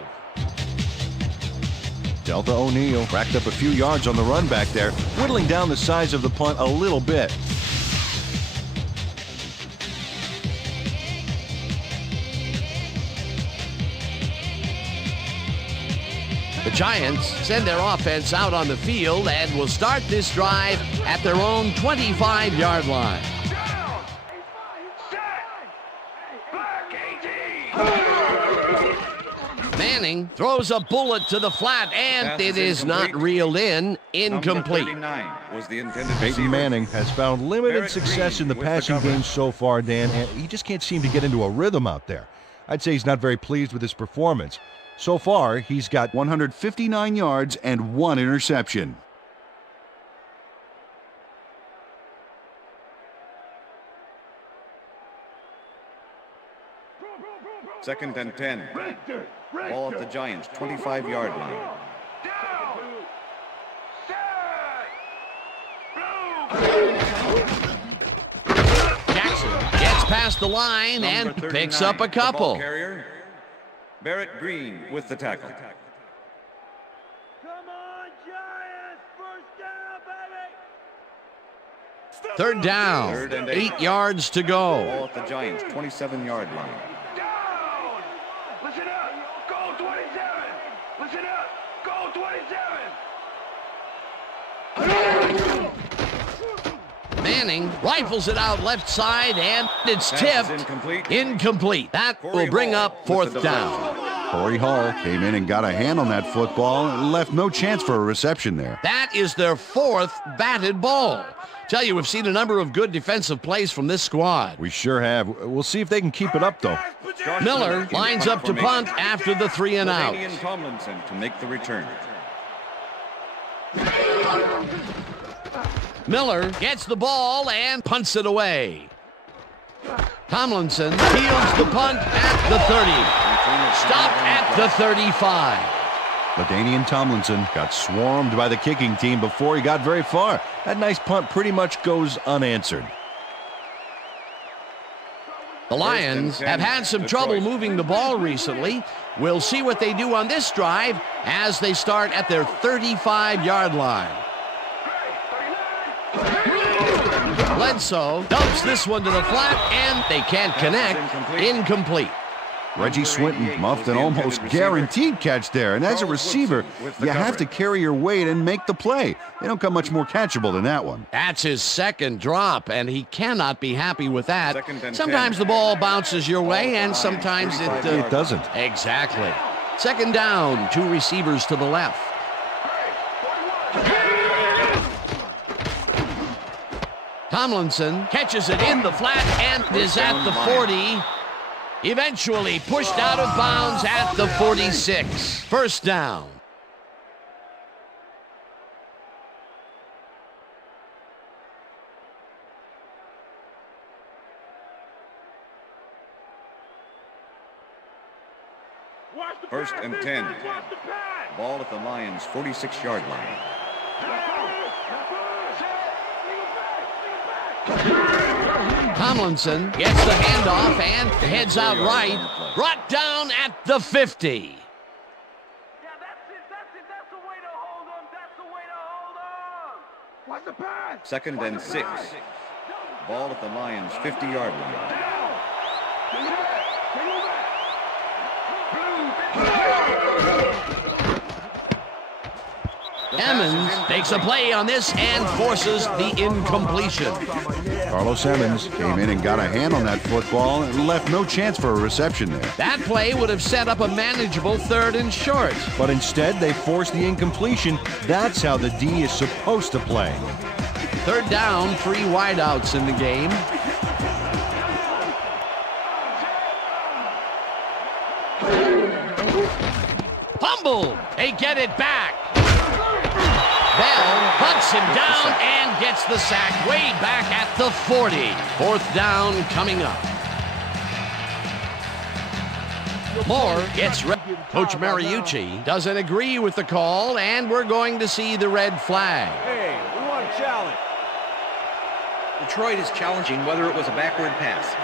Delta O'Neal racked up a few yards on the run back there, whittling down the size of the punt a little bit. The Giants send their offense out on the field and will start this drive at their own 25-yard line. Down. Set. Back 18. Manning throws a bullet to the flat, and Pass it is is not incomplete. reeled in. Incomplete. Number 39 was the intended Peyton receiver. Manning has found limited Barrett success Green in the with the passing coverage. game so far, Dan, and he just can't seem to get into a rhythm out there. I'd say he's not very pleased with his performance. So far, he's got 159 yards and 1 interception. Second and 10. Ball at the Giants' 25-yard line. Down. Set. Jackson gets past the line and Number picks 39, up a the ball couple. carrier. Barrett Green with the tackle. Come on, Giants. First down, baby. Third down. Third and 8 yards to go. Ball at the Giants' 27-yard line. Down. Listen up. Go 27. Listen up. Go 27. Manning rifles it out left side, and it's Pass is tipped. incomplete. Incomplete. That will bring up fourth down. Corey Hall came in and got a hand on that football and left no chance for a reception there. That is their 4th batted ball. Tell you, we've seen a number of good defensive plays from this squad. We sure have. We'll see if they can keep it up, though. Josh Miller in the lines up to formation. punt after the 3 and out. LaDainian Tomlinson to make the return. Miller gets the ball and punts it away. Tomlinson fields the punt at the 30. Stopped at the 35. LaDainian Tomlinson got swarmed by the kicking team before he got very far. That nice punt pretty much goes unanswered. The Lions have had some trouble moving the ball recently. We'll see what they do on this drive as they start at their 35-yard line. Bledsoe dumps this one to the flat, and they can't connect. Incomplete. Reggie Swinton muffed an almost guaranteed catch there. And as a receiver, you have to carry your weight and make the play. They don't come much more catchable than that one. That's his 2nd drop, and he cannot be happy with that. Second and Sometimes 10. the ball bounces your way, and sometimes it It doesn't. Exactly. 2nd down, 2 receivers to the left. Tomlinson catches it in the flat and is at the 40. Eventually pushed out of bounds at the 46. First down. First and 10. Ball at the Lions' 46-yard line. Tomlinson gets the handoff and heads out right. Brought down at the 50. Yeah, that's it. That's the way to hold them. That's the way to hold them. Watch the pass. Second and 6. Ball at the Lions' 50-yard line. Emmons takes a play on this and forces the incompletion. Carlos Emmons came in and got a hand on that football and left no chance for a reception there. That play would have set up a manageable 3rd and short. But instead, they forced the incompletion. That's how the D is supposed to play. 3rd down, 3 wideouts in the game. Fumble. They get it back. Bell hunts him down and gets the sack way back at the 40. 4th down coming up. Moore gets Coach Mariucci doesn't agree with the call, and we're going to see the red flag. Hey, we want a challenge. Detroit is challenging whether it was a backward pass.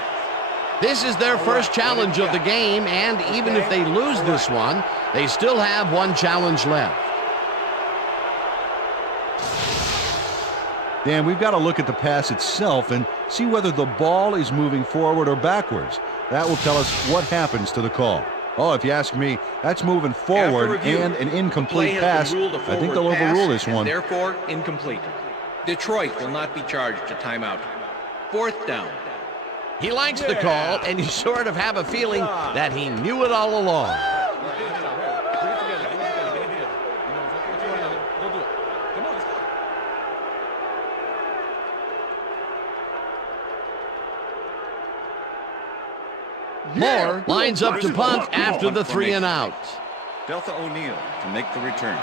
This is their first challenge of the game, and even if they lose this one, they still have 1 challenge left. Dan, we've got to look at the pass itself and see whether the ball is moving forward or backwards. That will tell us what happens to the call. Oh, if you ask me, that's moving forward review, and an incomplete play pass. has been ruled a I think they'll forward pass, overrule this and one. therefore incomplete. Detroit will not be charged a timeout. 4th down. He likes the call, and you sort of have a feeling that he knew it all along. Moore lines up to punt after the 3 and out. Delta O'Neill to make the return.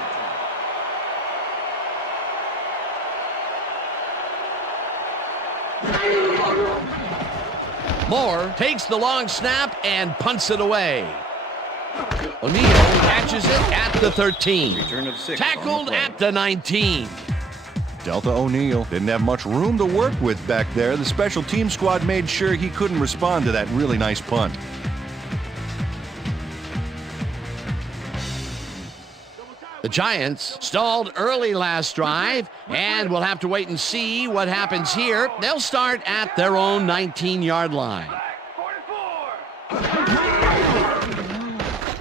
Moore takes the long snap and punts it away. O'Neill catches it at the 13. Return of 6. Tackled at the 19. Delta O'Neill didn't have much room to work with back there. The special team squad made sure he couldn't respond to that really nice punt. The Giants stalled early last drive, and we'll have to wait and see what happens here. They'll start at their own 19-yard line.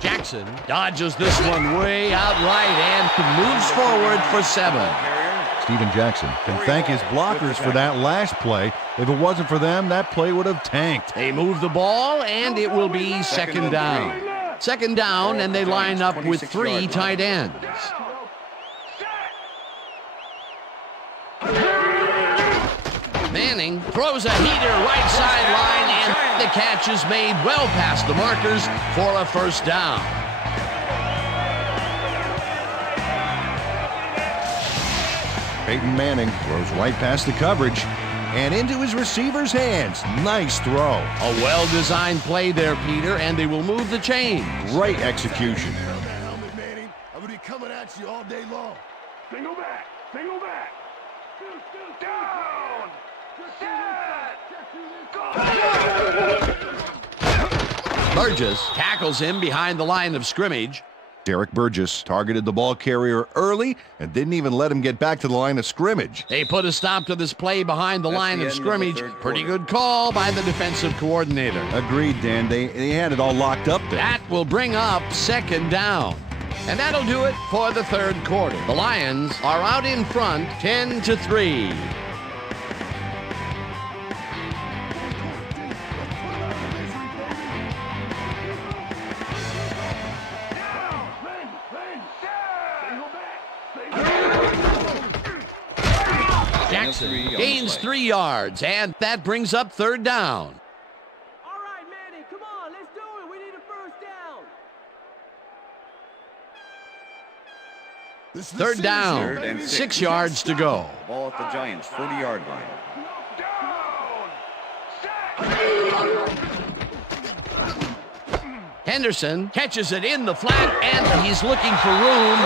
Jackson dodges this one way out right and moves forward for 7. Steven Jackson can thank his blockers for that last play. If it wasn't for them, that play would have tanked. They move the ball, and it will be second down. Second down, and they line up with 3 tight ends. Manning throws a heater right sideline, and the catch is made well past the markers for a first down. Peyton Manning throws right past the coverage and into his receiver's hands. Nice throw. A well-designed play there, Peter, and they will move the chains. Great execution. Helmet, Manning. I'm gonna be coming at you all day long. Single back. Single back. Down. Set. Go. Burgess tackles him behind the line of scrimmage. Derek Burgess targeted the ball carrier early and didn't even let him get back to the line of scrimmage. They put a stop to this play behind the line of scrimmage. Pretty good call by the defensive coordinator. Agreed, Dan. They had it all locked up there. That will bring up second down. And that'll do it for the third quarter. The Lions are out in front 10-3. Jackson gains 3 yards, and that brings up third down. All right, Manny, come on, let's do it. We need a first down. Third down, Third and 6 yards to go. Ball at the Giants' 40-yard line. Henderson catches it in the flat, and he's looking for room.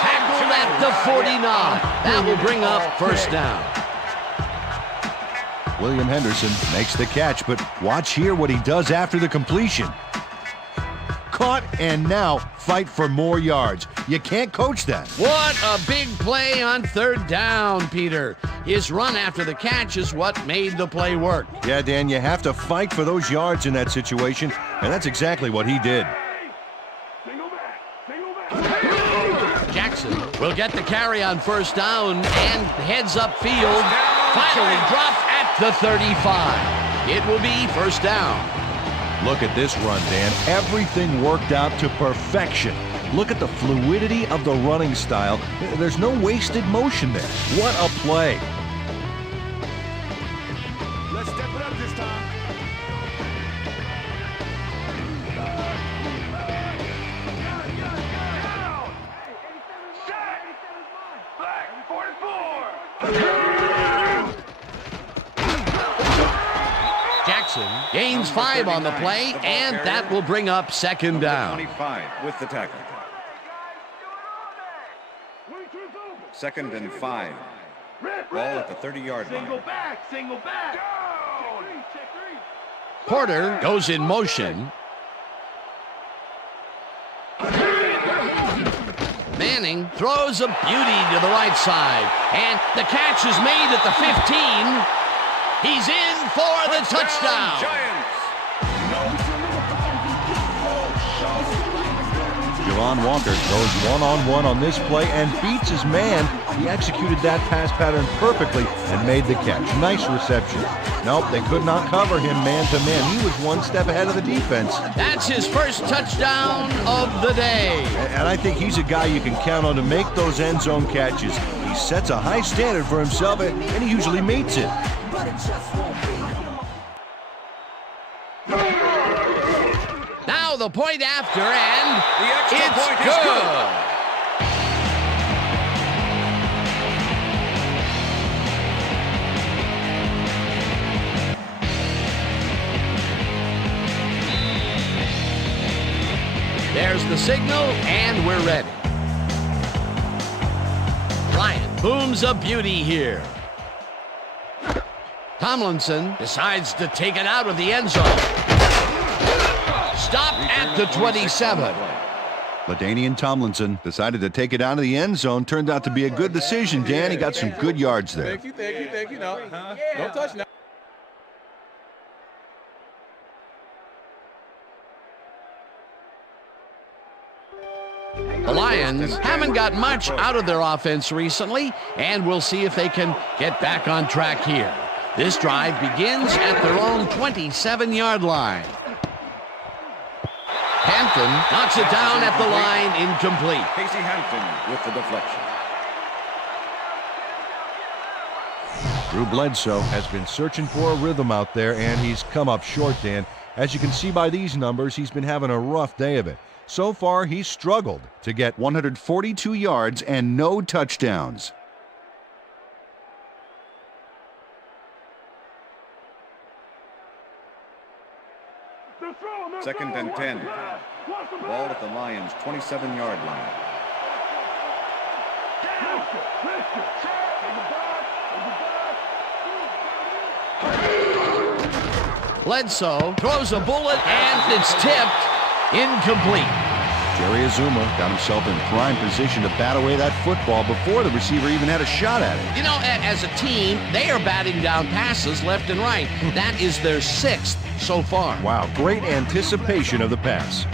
Tackled at the 49. That will bring up first down. William Henderson makes the catch, but watch here what he does after the completion. Caught and now fight for more yards. You can't coach that. What a big play on third down, Peter. His run after the catch is what made the play work. Yeah, Dan, you have to fight for those yards in that situation, and that's exactly what he did. Jackson will get the carry on first down and heads upfield. Finally dropped at the 35. It will be first down. Look at this run, Dan. Everything worked out to perfection. Look at the fluidity of the running style. There's no wasted motion there. What a play. Let's step it up this time. Black 44. Jackson gains 5 on the play, and that will bring up second down. 25 with the tackle. Second and 5. Ball at the 30-yard line. Single back. Single back. Down. Porter goes in motion. Manning throws a beauty to the right side, and the catch is made at the 15. He's in for the touchdown. Giants. Javon Walker goes one-on-one on this play and beats his man. He executed that pass pattern perfectly and made the catch. Nice reception. Nope, they could not cover him man-to-man. He was one step ahead of the defense. That's his first touchdown of the day. And I think he's a guy you can count on to make those end zone catches. He sets a high standard for himself, and he usually meets it. the point after, and The extra it's point is good. There's the signal, and we're ready. Bryant booms a beauty here. Tomlinson decides to take it out of the end zone. Stop at the 27. LaDainian Tomlinson decided to take it out of the end zone. Turned out to be a good decision, Dan. He got some good yards there. Thank you. No, don't touch now. The Lions haven't got much out of their offense recently, and we'll see if they can get back on track here. This drive begins at their own 27-yard line. Hampton knocks it down at the line, incomplete. Casey Hampton with the deflection. Drew Bledsoe has been searching for a rhythm out there, and he's come up short, Dan. As you can see by these numbers, he's been having a rough day of it. So far, he's struggled to get 142 yards and no touchdowns. Second and 10. Ball at the Lions' 27-yard line. Bledsoe throws a bullet, and it's tipped. Incomplete. Jerry Azuma got himself in prime position to bat away that football before the receiver even had a shot at it. You know, as a team, they are batting down passes left and right. That is their 6th so far. Wow, great anticipation of the pass.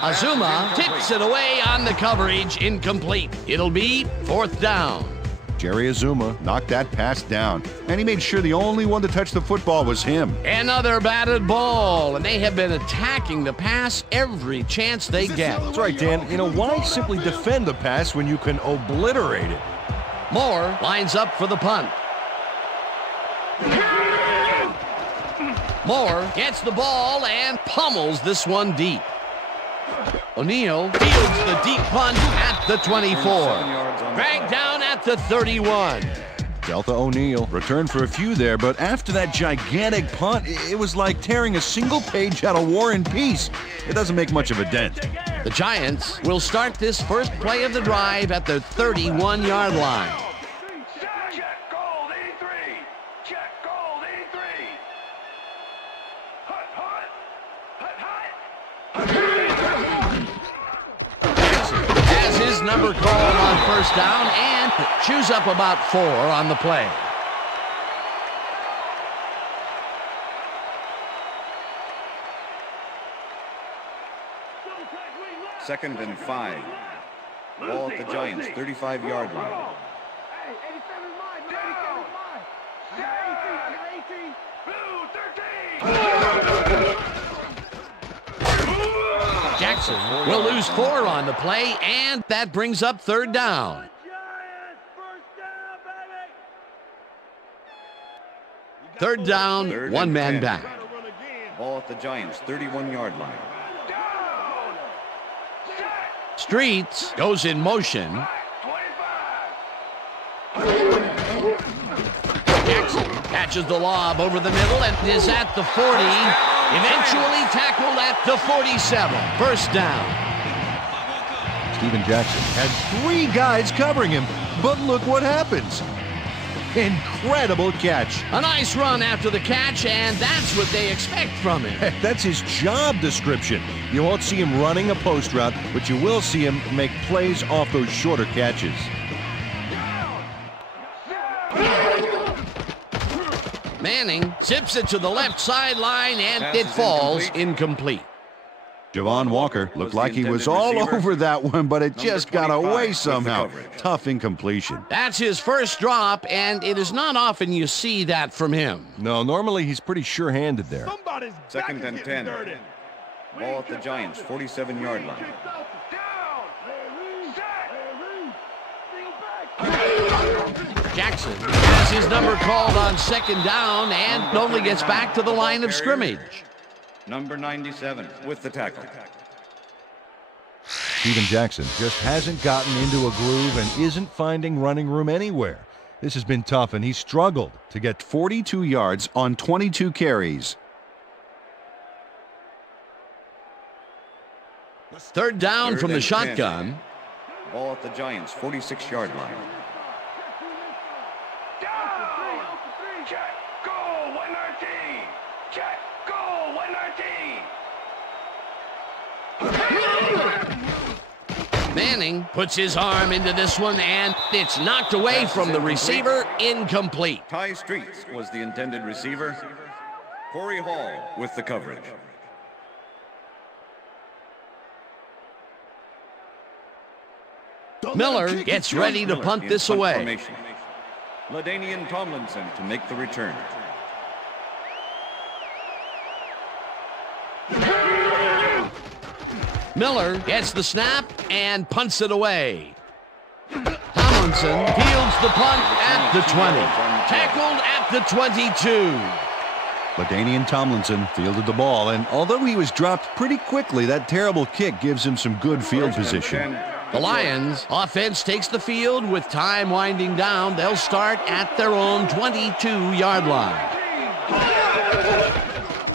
Azuma tips it away on the coverage, incomplete. It'll be 4th down. Jerry Azuma knocked that pass down, and he made sure the only one to touch the football was him. Another batted ball, and they have been attacking the pass every chance they get. That's right, Dan. You know, why simply defend the pass when you can obliterate it? Moore lines up for the punt. Moore gets the ball and pummels this one deep. O'Neal fields the deep punt at the 24. Dragged down at the 31. Delta O'Neal returned for a few there, but after that gigantic punt, it was like tearing a single page out of War and Peace. It doesn't make much of a dent. The Giants will start this first play of the drive at their 31-yard line. Check gold 83. Check gold 83. Hut. Has his number called on first down and chews up about 4 on the play. Second and 5. Ball at the Giants' 35-yard line. Hey, 87 is mine. You got 18. I got 18. Blue 13. Jackson will lose 4 on the play, and that brings up 3rd down. Giants, first down, baby. 3rd down, Third and 1 man 10. back. Ball at the Giants' 31-yard line. Streets goes in motion. 25. Jackson catches the lob over the middle and is at the 40. Eventually tackled at the 47. First down. Steven Jackson had 3 guys covering him, but look what happens. Incredible catch. A nice run after the catch, and that's what they expect from him. Heck, that's his job description. You won't see him running a post route, but you will see him make plays off those shorter catches. Manning zips it to the left sideline, and Pass it is falls incomplete. Javon Walker looked like he was intended all receiver. over that one, but it Number just got 25 away with the somehow. coverage. Tough incompletion. That's his first drop, and it is not often you see that from him. No, normally he's pretty sure-handed there. Somebody's Second and 10. Ball at the Giants' 47-yard line. Jackson has his number called on second down and only gets back to the line of scrimmage. Number 97 with the tackle. Steven Jackson just hasn't gotten into a groove and isn't finding running room anywhere. This has been tough, and he's struggled to get 42 yards on 22 carries. Third down from the and 10. shotgun. Ball at the Giants' 46-yard line. Down! Check, go, 119! Check, go, 119! Manning puts his arm into this one, and it's knocked away from the receiver. Incomplete. Ty Streets was the intended receiver. Corey Hall with the coverage. Miller gets ready to punt this away. LaDainian Tomlinson to make the return. Miller gets the snap and punts it away. Tomlinson fields the punt at the 20. Tackled at the 22. LaDainian Tomlinson fielded the ball, and although he was dropped pretty quickly, that terrible kick gives him some good field position. The Lions offense takes the field with time winding down. They'll start at their own 22-yard line.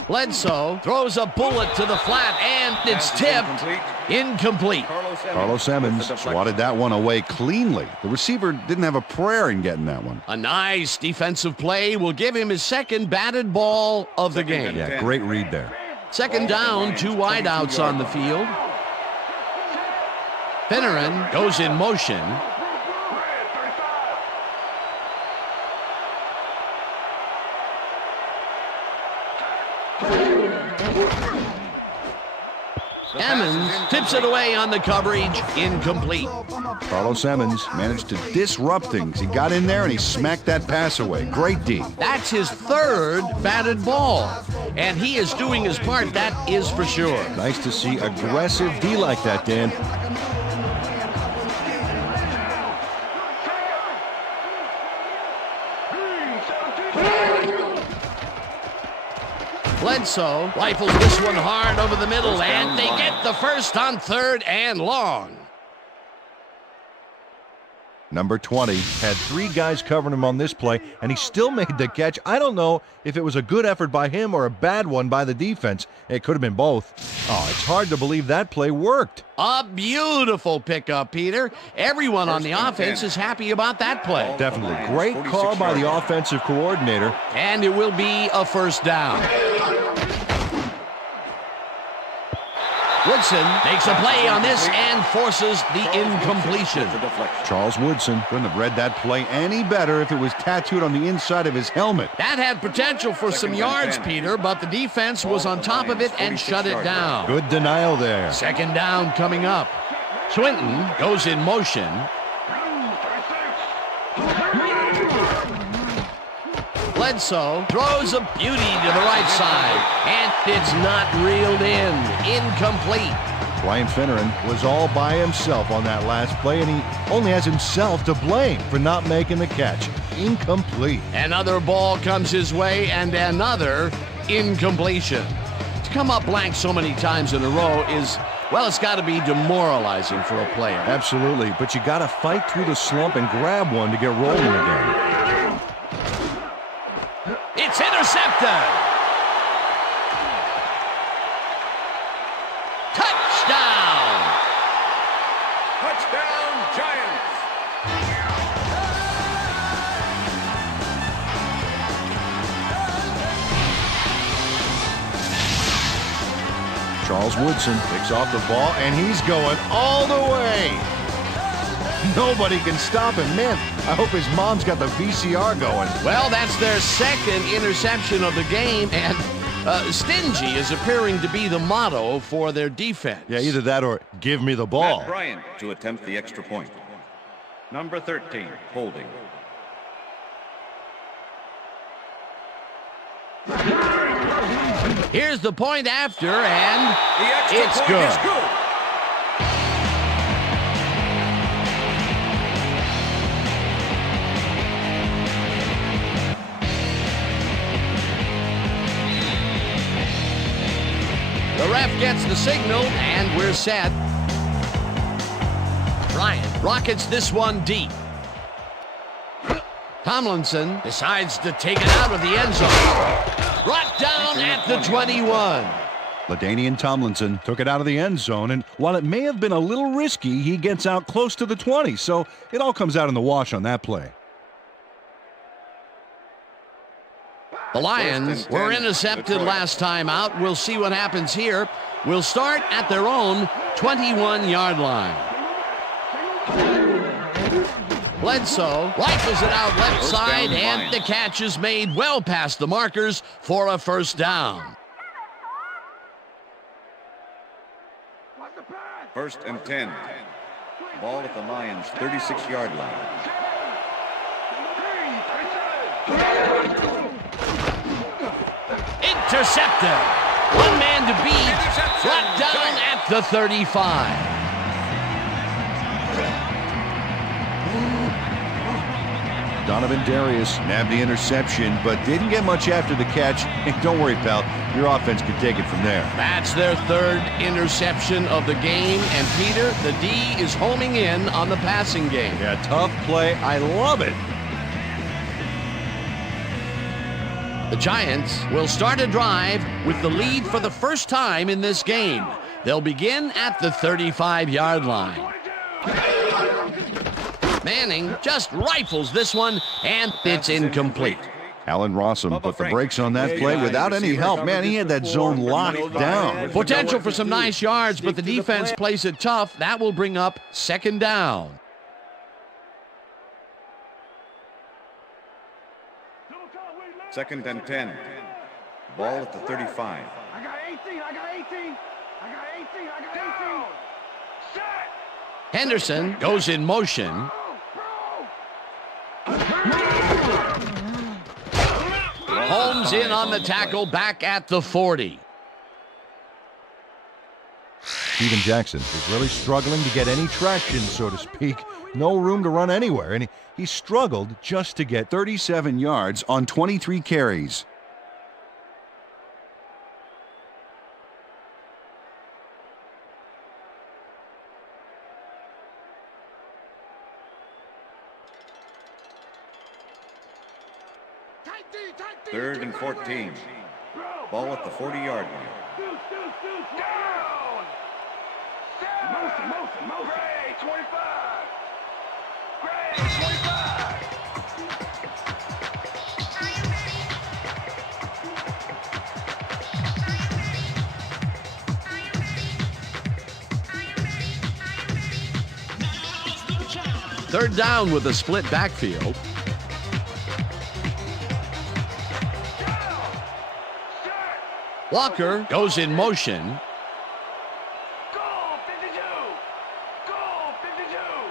Bledsoe throws a bullet to the flat, and it's tipped. Incomplete. Carlos Emmons swatted that one away cleanly. The receiver didn't have a prayer in getting that one. A nice defensive play will give him his second batted ball of the game. Yeah, great read there. Second down, 2 wideouts on the field. Finneran goes in motion. Emmons tips it away on the coverage. Incomplete. Carlos Emmons managed to disrupt things. He got in there and he smacked that pass away. Great D. That's his third batted ball, and he is doing his part, that is for sure. Nice to see aggressive D like that, Dan. Bledsoe rifles this one hard over the middle, and they get the first on third and long. Number 20 had 3 guys covering him on this play, and he still made the catch. I don't know if it was a good effort by him or a bad one by the defense. It could have been both. Oh, it's hard to believe that play worked. A beautiful pickup, Peter. Everyone on the offense is happy about that play. Definitely. Great call by the offensive coordinator. And it will be a first down. Woodson makes a play on this and forces the incompletion. Charles Woodson couldn't have read that play any better if it was tattooed on the inside of his helmet. That had potential for some yards, Peter, but the defense was on top of it and shut it down. Good denial there. Second down coming up. Swinton goes in motion. Bledsoe throws a beauty to the right side, and it's not reeled in. Incomplete. Brian Finneran was all by himself on that last play, and he only has himself to blame for not making the catch. Incomplete. Another ball comes his way, and another incompletion. To come up blank so many times in a row is, well, it's got to be demoralizing for a player. Absolutely, but you got to fight through the slump and grab one to get rolling again. It's intercepted. Touchdown. Touchdown, Giants. Charles Woodson picks off the ball, and he's going all the way. Nobody can stop him. Man, I hope his mom's got the VCR going. Well, that's their second interception of the game, and stingy is appearing to be the motto for their defense. Yeah, either that or give me the ball. Matt Bryant to attempt the extra point. Number 13, holding. Here's the point after, and The extra it's point good. is good. ref gets the signal, and we're set. Bryant rockets this one deep. Tomlinson decides to take it out of the end zone. Brought down at the 21. LaDainian Tomlinson took it out of the end zone, and while it may have been a little risky, he gets out close to the 20, so it all comes out in the wash on that play. The Lions were intercepted last time out. We'll see what happens here. We'll start at their own 21-yard line. Bledsoe rifles it out left side, and the catch is made well past the markers for a first down. First and 10. Ball at the Lions' 36-yard line. Intercepted. One man to beat. Brought down at the 35. Donovan Darius nabbed the interception, but didn't get much after the catch. Hey, don't worry, pal. Your offense can take it from there. That's their third interception of the game. And Peter, the D is homing in on the passing game. Yeah, tough play. I love it. The Giants will start a drive with the lead for the first time in this game. They'll begin at the 35-yard line. Manning just rifles this one, and it's incomplete. Allen Rossum put the brakes on that play without any help. Man, he had that zone locked down. Potential for some nice yards, but the defense plays it tough. That will bring up second down. Second and 10. Ball at the 35. I got 18. I got 18. I got 18. I got 18. Set. Henderson goes in motion. Holmes in on the tackle, back at the 40. Steven Jackson is really struggling to get any traction, so to speak. No room to run anywhere, and he struggled just to get 37 yards on 23 carries. Third and 14. Ball at the 40-yard line. Down. Motion. Gray, 25. Gray, 25. Third down with a split backfield. Walker goes in motion. Goal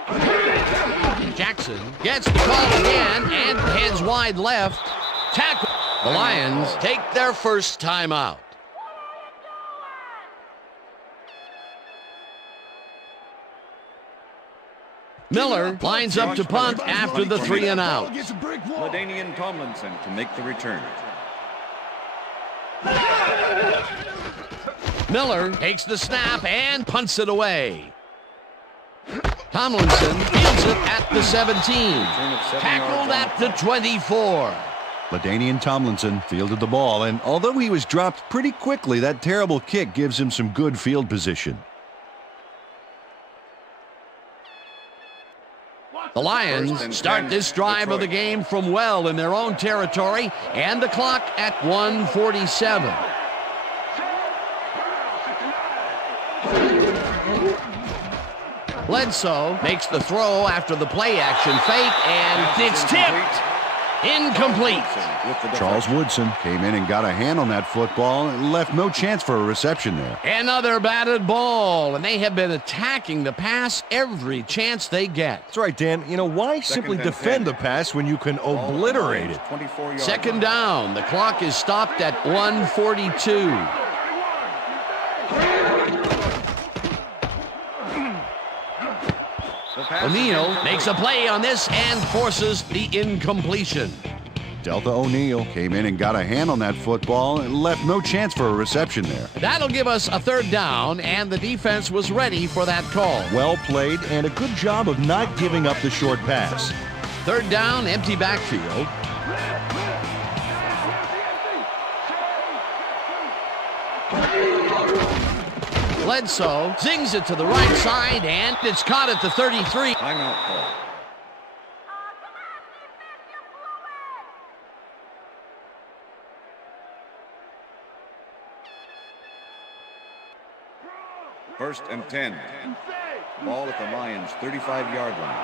52. Jackson gets the call again and heads wide left. Tackle. The Lions take their first timeout. Miller lines up to punt after the 3 and out. LaDainian Tomlinson to make the return. Miller takes the snap and punts it away. Tomlinson fields it at the 17. Tackled at the 24. LaDainian Tomlinson fielded the ball, and although he was dropped pretty quickly, that terrible kick gives him some good field position. The Lions start this drive of the game from well in their own territory, and the clock at 1:47. Bledsoe makes the throw after the play-action fake, and it's tipped. Incomplete. Charles Woodson came in and got a hand on that football and left no chance for a reception there. Another batted ball, and they have been attacking the pass every chance they get. That's right, Dan. You know, why simply defend the pass when you can obliterate it? Second down. The clock is stopped at 1:42. O'Neal makes a play on this and forces the incompletion. Delta O'Neal came in and got a hand on that football and left no chance for a reception there. That'll give us a third down, and the defense was ready for that call. Well played and a good job of not giving up the short pass. Third down, empty backfield. Bledsoe zings it to the right side, and it's caught at the 33. Timeout call. First and 10. Ball at the Lions' 35-yard line.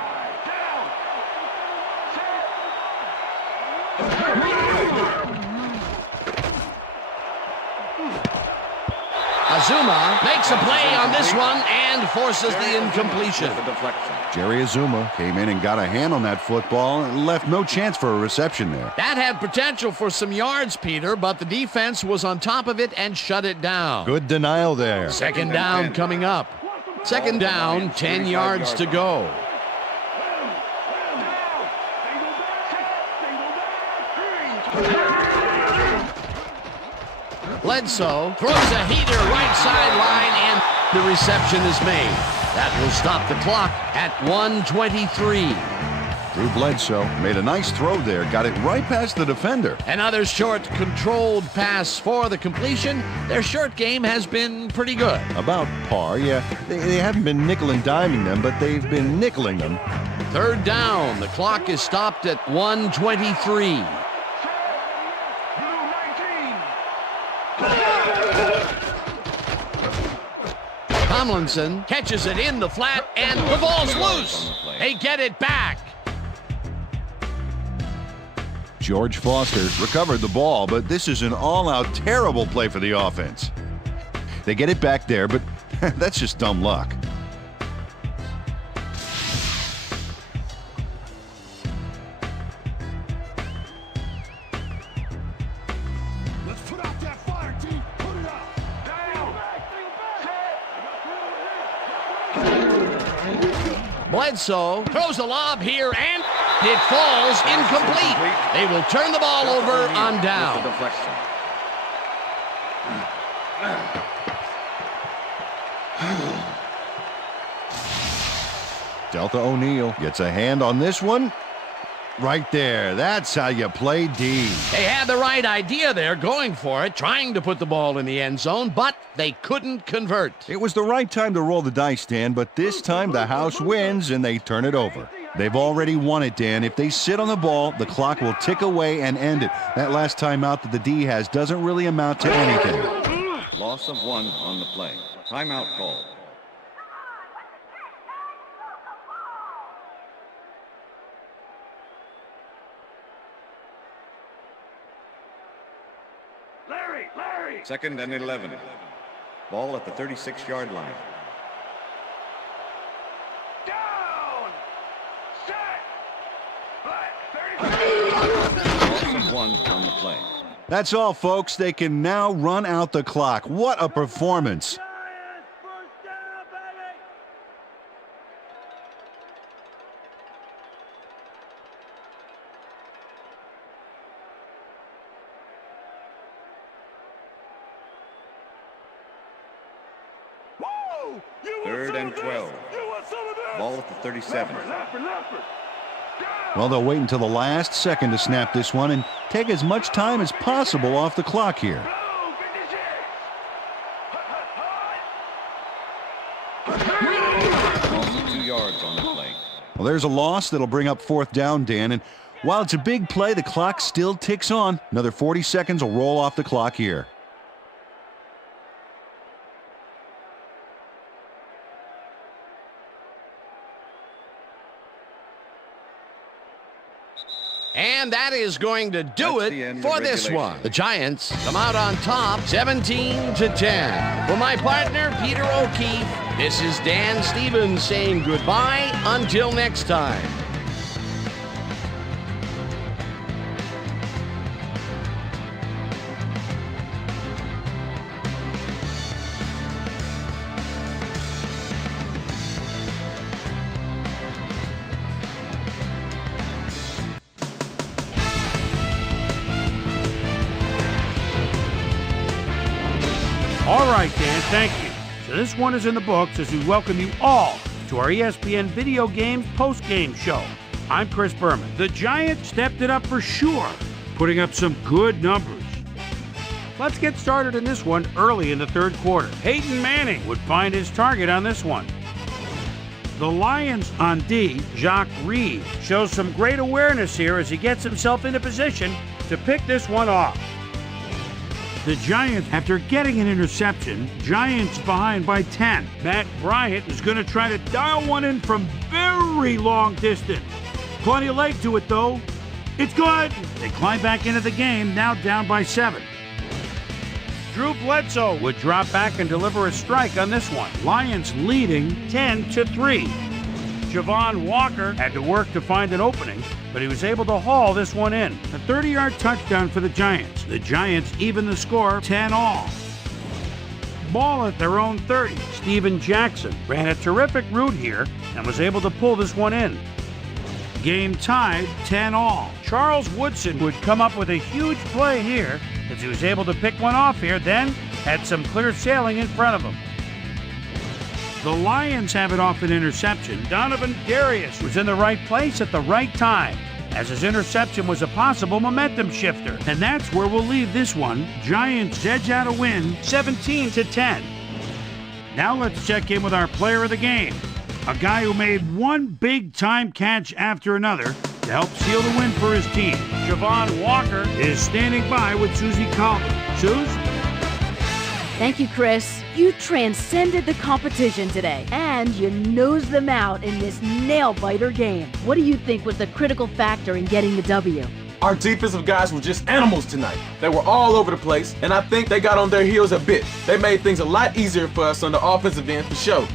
Azuma makes a play on this one and forces the incompletion. With a deflection. Jerry Azuma came in and got a hand on that football and left no chance for a reception there. That had potential for some yards, Peter, but the defense was on top of it and shut it down. Good denial there. Second down coming up. Second down, 10 yards to go. Bledsoe throws a heater right sideline, and the reception is made. That will stop the clock at 1:23. Drew Bledsoe made a nice throw there, got it right past the defender. Another short, controlled pass for the completion. Their short game has been pretty good. About par, yeah. They haven't been nickel and diming them, but they've been nickeling them. Third down. The clock is stopped at 1:23. Tomlinson catches it in the flat, and the ball's loose. They get it back. George Foster recovered the ball, but this is an all-out terrible play for the offense. They get it back there, but that's just dumb luck. Let's put out that fire, team. Put it out. Bledsoe throws a lob here, and it falls incomplete. They will turn the ball over on down. With the deflection. Delta O'Neal gets a hand on this one. Right there. That's how you play D. They had the right idea there, going for it, trying to put the ball in the end zone, but they couldn't convert. It was the right time to roll the dice, Dan, but this time the house wins and they turn it over. They've already won it, Dan. If they sit on the ball, the clock will tick away and end it. That last timeout that the D has doesn't really amount to anything. Loss of 1 on the play. Timeout call. Larry! Second and 11. Ball at the 36-yard line. Down! Set! Black, 30 Loss of 1 on the play. That's all, folks. They can now run out the clock. What a performance. Giants, first down, baby! Woo! You want Third some and of this? 12. You want some of this? Ball at the 37. Leopard. Down! Well, they'll wait until the last second to snap this one and take as much time as possible off the clock here. Blue, 56! Loss of 2 yards on the play. Well, there's a loss that'll bring up fourth down, Dan, and while it's a big play, the clock still ticks on. Another 40 seconds will roll off the clock here. And that is going to do That's the end it of for this regulation. one. The Giants come out on top, 17-10. For my partner, Peter O'Keefe, this is Dan Stevens saying goodbye until next time. All right, Dan, thank you. So this one is in the books as we welcome you all to our ESPN Video Games post-game show. I'm Chris Berman. The Giants stepped it up for sure, putting up some good numbers. Let's get started in this one early in the third quarter. Peyton Manning would find his target on this one. The Lions on D, Jacques Reed, shows some great awareness here as he gets himself into position to pick this one off. The Giants, after getting an interception, Giants behind by 10. Matt Bryant is going to try to dial one in from very long distance. Plenty of leg to it, though. It's good. They climb back into the game, now down by 7. Drew Bledsoe would drop back and deliver a strike on this one. Lions leading 10-3. Javon Walker had to work to find an opening, but he was able to haul this one in. A 30-yard touchdown for the Giants. The Giants even the score 10-all. Ball at their own 30. Steven Jackson ran a terrific route here and was able to pull this one in. Game tied 10-all. Charles Woodson would come up with a huge play here as he was able to pick one off here, then had some clear sailing in front of him. The Lions have it off an interception. Donovan Darius was in the right place at the right time, as his interception was a possible momentum shifter. And that's where we'll leave this one. Giants edge out a win, 17-10. Now let's check in with our player of the game, a guy who made one big-time catch after another to help seal the win for his team. Javon Walker is standing by with Susie Calvin. Suze? Thank you, Chris. You transcended the competition today, and you nosed them out in this nail-biter game. What do you think was the critical factor in getting the W? Our defensive guys were just animals tonight. They were all over the place, and I think they got on their heels a bit. They made things a lot easier for us on the offensive end for sure.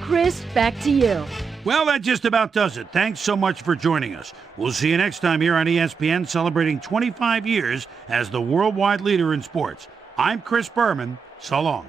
Chris, back to you. Well, that just about does it. Thanks so much for joining us. We'll see you next time here on ESPN, celebrating 25 years as the worldwide leader in sports. I'm Chris Berman. So long.